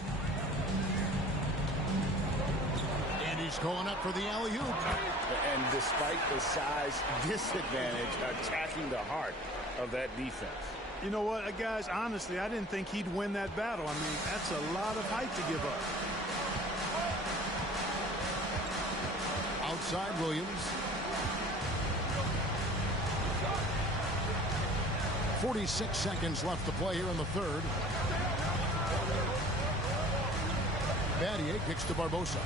And he's going up for the alley-oop. And despite the size disadvantage, attacking the heart of that defense. You know what, guys, honestly, I didn't think he'd win that battle. I mean, that's a lot of height to give up. Outside Williams. 46 seconds left to play here in the third. Battier kicks to Barbosa.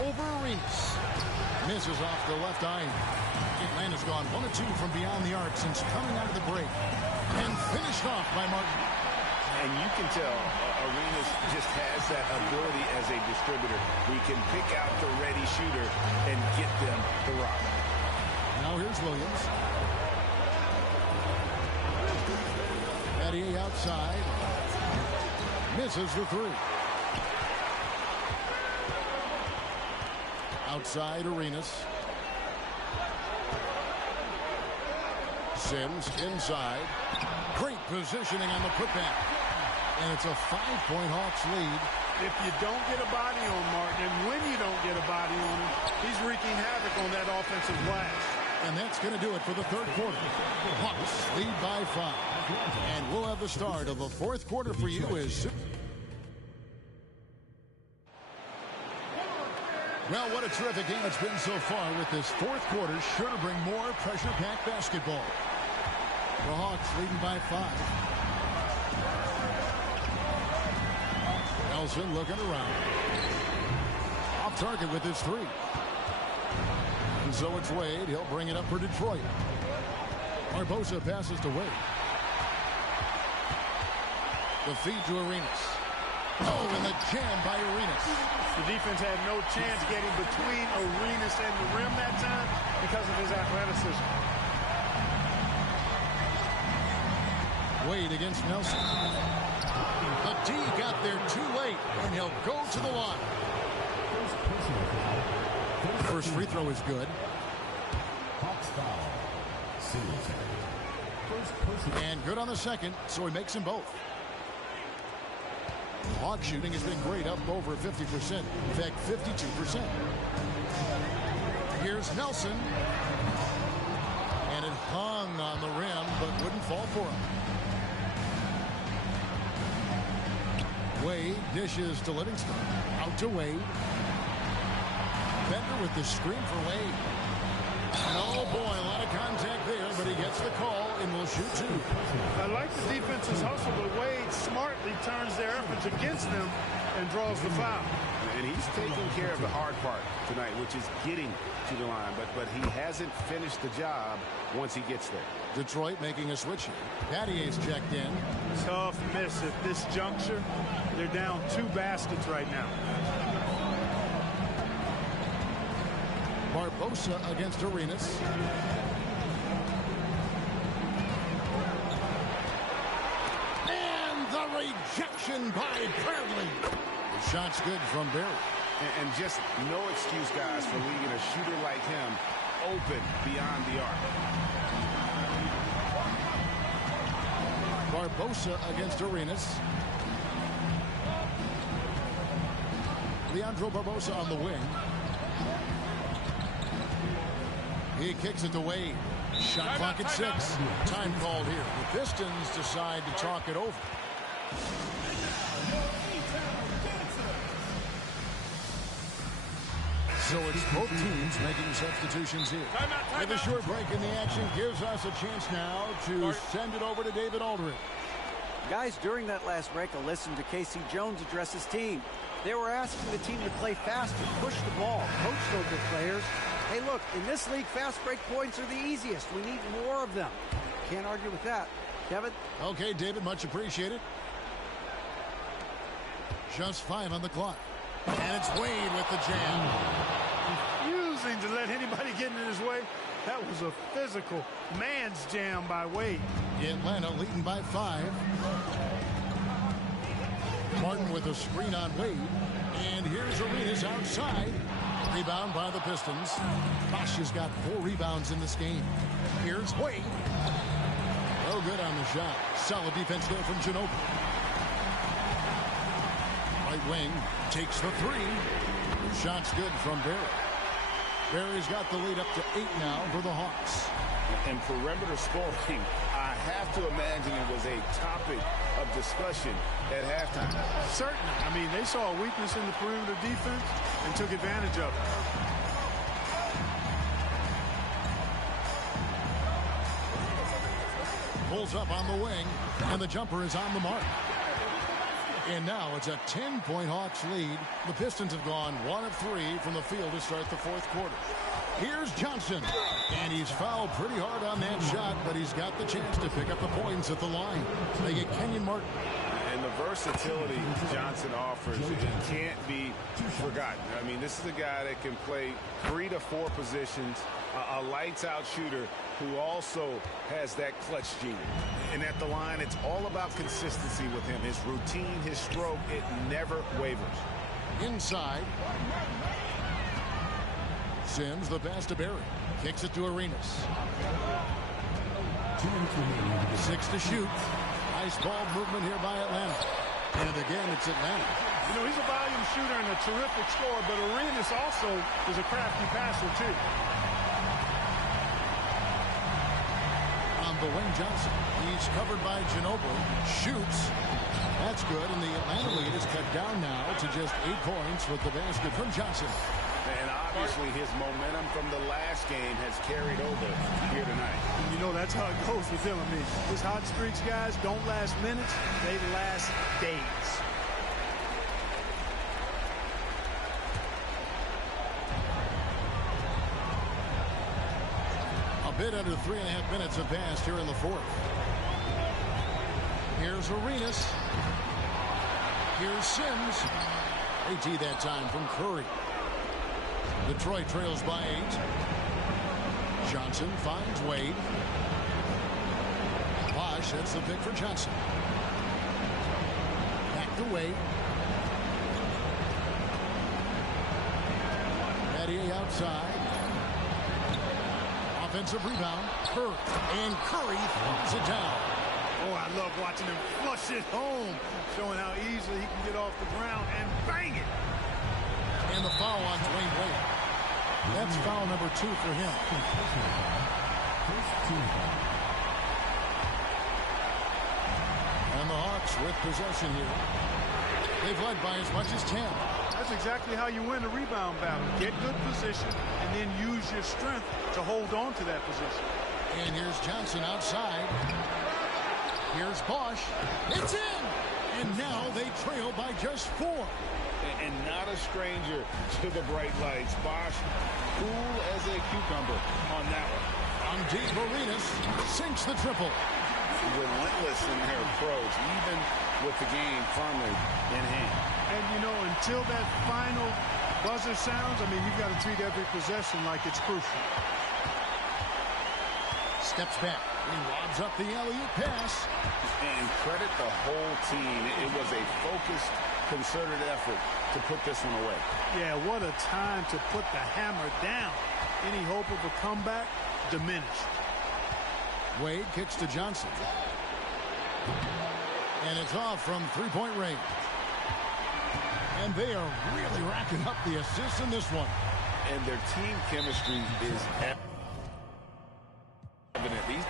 Over Arenas. Misses off the left eye. Atlanta's gone 1 of 2 from beyond the arc since coming out of the break. And finished off by Martin. And you can tell Arenas just has that ability as a distributor. He can pick out the ready shooter and get them the rock. Now here's Williams. Battier outside. Misses the 3. Outside Arenas. Sims inside. Great positioning on the putback. And it's a 5-point Hawks lead. If you don't get a body on Martin, and when you don't get a body on him, he's wreaking havoc on that offensive glass. And that's going to do it for the third quarter. Hawks lead by 5. And we'll have the start of the fourth quarter for you as... Well, what a terrific game it's been so far with this fourth quarter. Sure to bring more pressure-packed basketball. The Hawks leading by 5. Nelson looking around. Off target with his 3. And so it's Wade. He'll bring it up for Detroit. Barbosa passes to Wade. The feed to Arenas. Oh, and the jam by Arenas. The defense had no chance getting between Arenas and the rim that time because of his athleticism. Wade against Nelson. The D got there too late, and he'll go to the line. First free throw is good. And good on the second, so he makes them both. Hawk shooting has been great, up over 50%. In fact, 52%. Here's Nelson. And it hung on the rim, but wouldn't fall for him. Wade dishes to Livingston. Out to Wade. Bender with the screen for Wade. And oh boy, a lot of contact there, but he gets the call and will shoot 2. I like the defense's hustle, but Wade smartly turns their efforts against them and draws the foul. And he's taking care of the hard part tonight, which is getting to the line. But he hasn't finished the job once he gets there. Detroit making a switch here. Battier's checked in. Tough miss at this juncture. They're down 2 baskets right now. Barbosa against Arenas. And the rejection by Bradley. The shot's good from Barry. And just no excuse, guys, for leaving a shooter like him open beyond the arc. Barbosa against Arenas. Leandro Barbosa on the wing. He kicks it to Wade. Shot clock at 6. Time called here. The Pistons decide to talk it over. So it's both teams making substitutions here. With a short break in the action gives us a chance now to send it over to David Aldridge. Guys, during that last break, I listened to Casey Jones address his team. They were asking the team to play faster, push the ball, coach those good players. Hey, look, in this league, fast break points are the easiest. We need more of them. Can't argue with that. Kevin? Okay, David, much appreciated. Just 5 on the clock. And it's Wade with the jam. Refusing to let anybody get in his way. That was a physical man's jam by Wade. Atlanta leading by 5. Martin with a screen on Wade. And here's Arenas outside. Rebound by the Pistons. Bosch has got 4 rebounds in this game. Here's Wade. No good on the shot. Solid defense there from Ginobili. Right wing takes the 3. The shot's good from Barry. Barry's got the lead up to 8 now for the Hawks. And perimeter scoring, I have to imagine it was a topic of discussion at halftime. Certainly. I mean, they saw a weakness in the perimeter defense and took advantage of it. Pulls up on the wing, and the jumper is on the mark. And now it's a 10-point Hawks lead. The Pistons have gone 1 of 3 from the field to start the fourth quarter. Here's Johnson. And he's fouled pretty hard on that shot, but he's got the chance to pick up the points at the line. They get Kenyon Martin. And the versatility Johnson offers, it can't be forgotten. I mean, this is a guy that can play 3 to 4 positions, a lights-out shooter who also has that clutch gene. And at the line, it's all about consistency with him. His routine, his stroke, it never wavers. Inside. Sims, the pass to Barry. Kicks it to Arenas. 6 to shoot. Nice ball movement here by Atlanta. And again, it's Atlanta. You know, he's a volume shooter and a terrific scorer, but Arenas also is a crafty passer, too. On Dwayne Johnson. He's covered by Ginobili. Shoots. That's good, and the Atlanta lead is cut down now to just 8 points with the basket from Johnson. And obviously his momentum from the last game has carried over here tonight. You know, that's how it goes with him. I mean, his hot streaks, guys, don't last minutes. They last days. A bit under 3.5 minutes have passed here in the fourth. Here's Arenas. Here's Sims. AT that time from Curry. Detroit trails by 8. Johnson finds Wade. Bosh, that's the pick for Johnson. Back to Wade. Mathieu outside. Offensive rebound. Curry. And Curry throws it down. Oh, I love watching him flush it home, showing how easily he can get off the ground and bang it. And the foul on Dwayne Wade. That's foul number 2 for him. And the Hawks with possession here. They've led by as much as 10. That's exactly how you win a rebound battle. Get good position and then use your strength to hold on to that position. And here's Johnson outside. Here's Bosh. It's in! And now they trail by just 4. And not a stranger to the bright lights. Bosh, cool as a cucumber on that one. On deep, Arenas sinks the triple. Relentless in their approach, even with the game firmly in hand. And, you know, until that final buzzer sounds, I mean, you've got to treat every possession like it's crucial. Steps back. He lobs up the alley-oop pass. And credit the whole team. It was a focused, concerted effort to put this one away. Yeah, what a time to put the hammer down. Any hope of a comeback diminished. Wade kicks to Johnson. And it's off from 3-point range. And they are really racking up the assists in this one. And their team chemistry is evident. These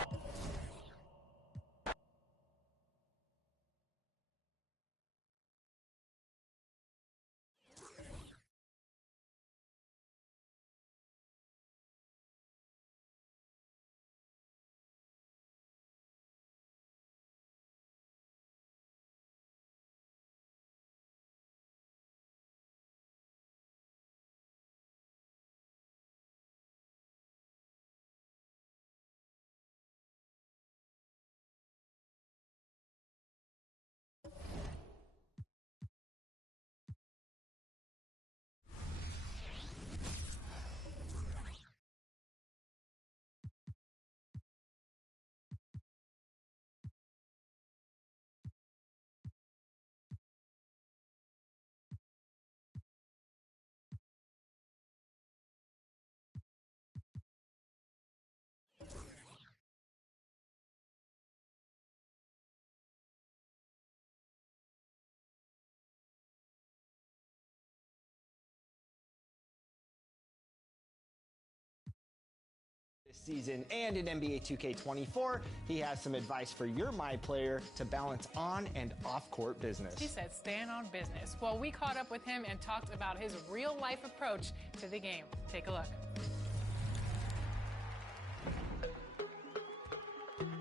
this season and in NBA 2K24, he has some advice for your My Player to balance on and off-court business. He said stand on business. Well, we caught up with him and talked about his real-life approach to the game. Take a look.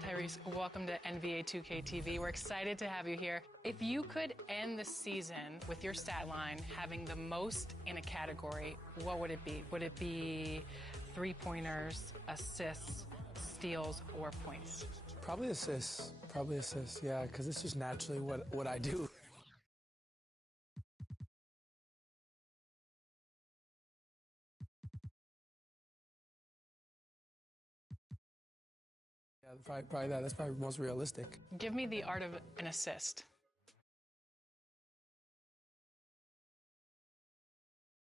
Tyrese, welcome to NBA 2K TV. We're excited to have you here. If you could end the season with your stat line having the most in a category, what would it be? Would it be three-pointers, assists, steals, or points? Probably assists. Yeah, because it's just naturally what I do. Yeah, probably that. That's probably most realistic. Give me the art of an assist.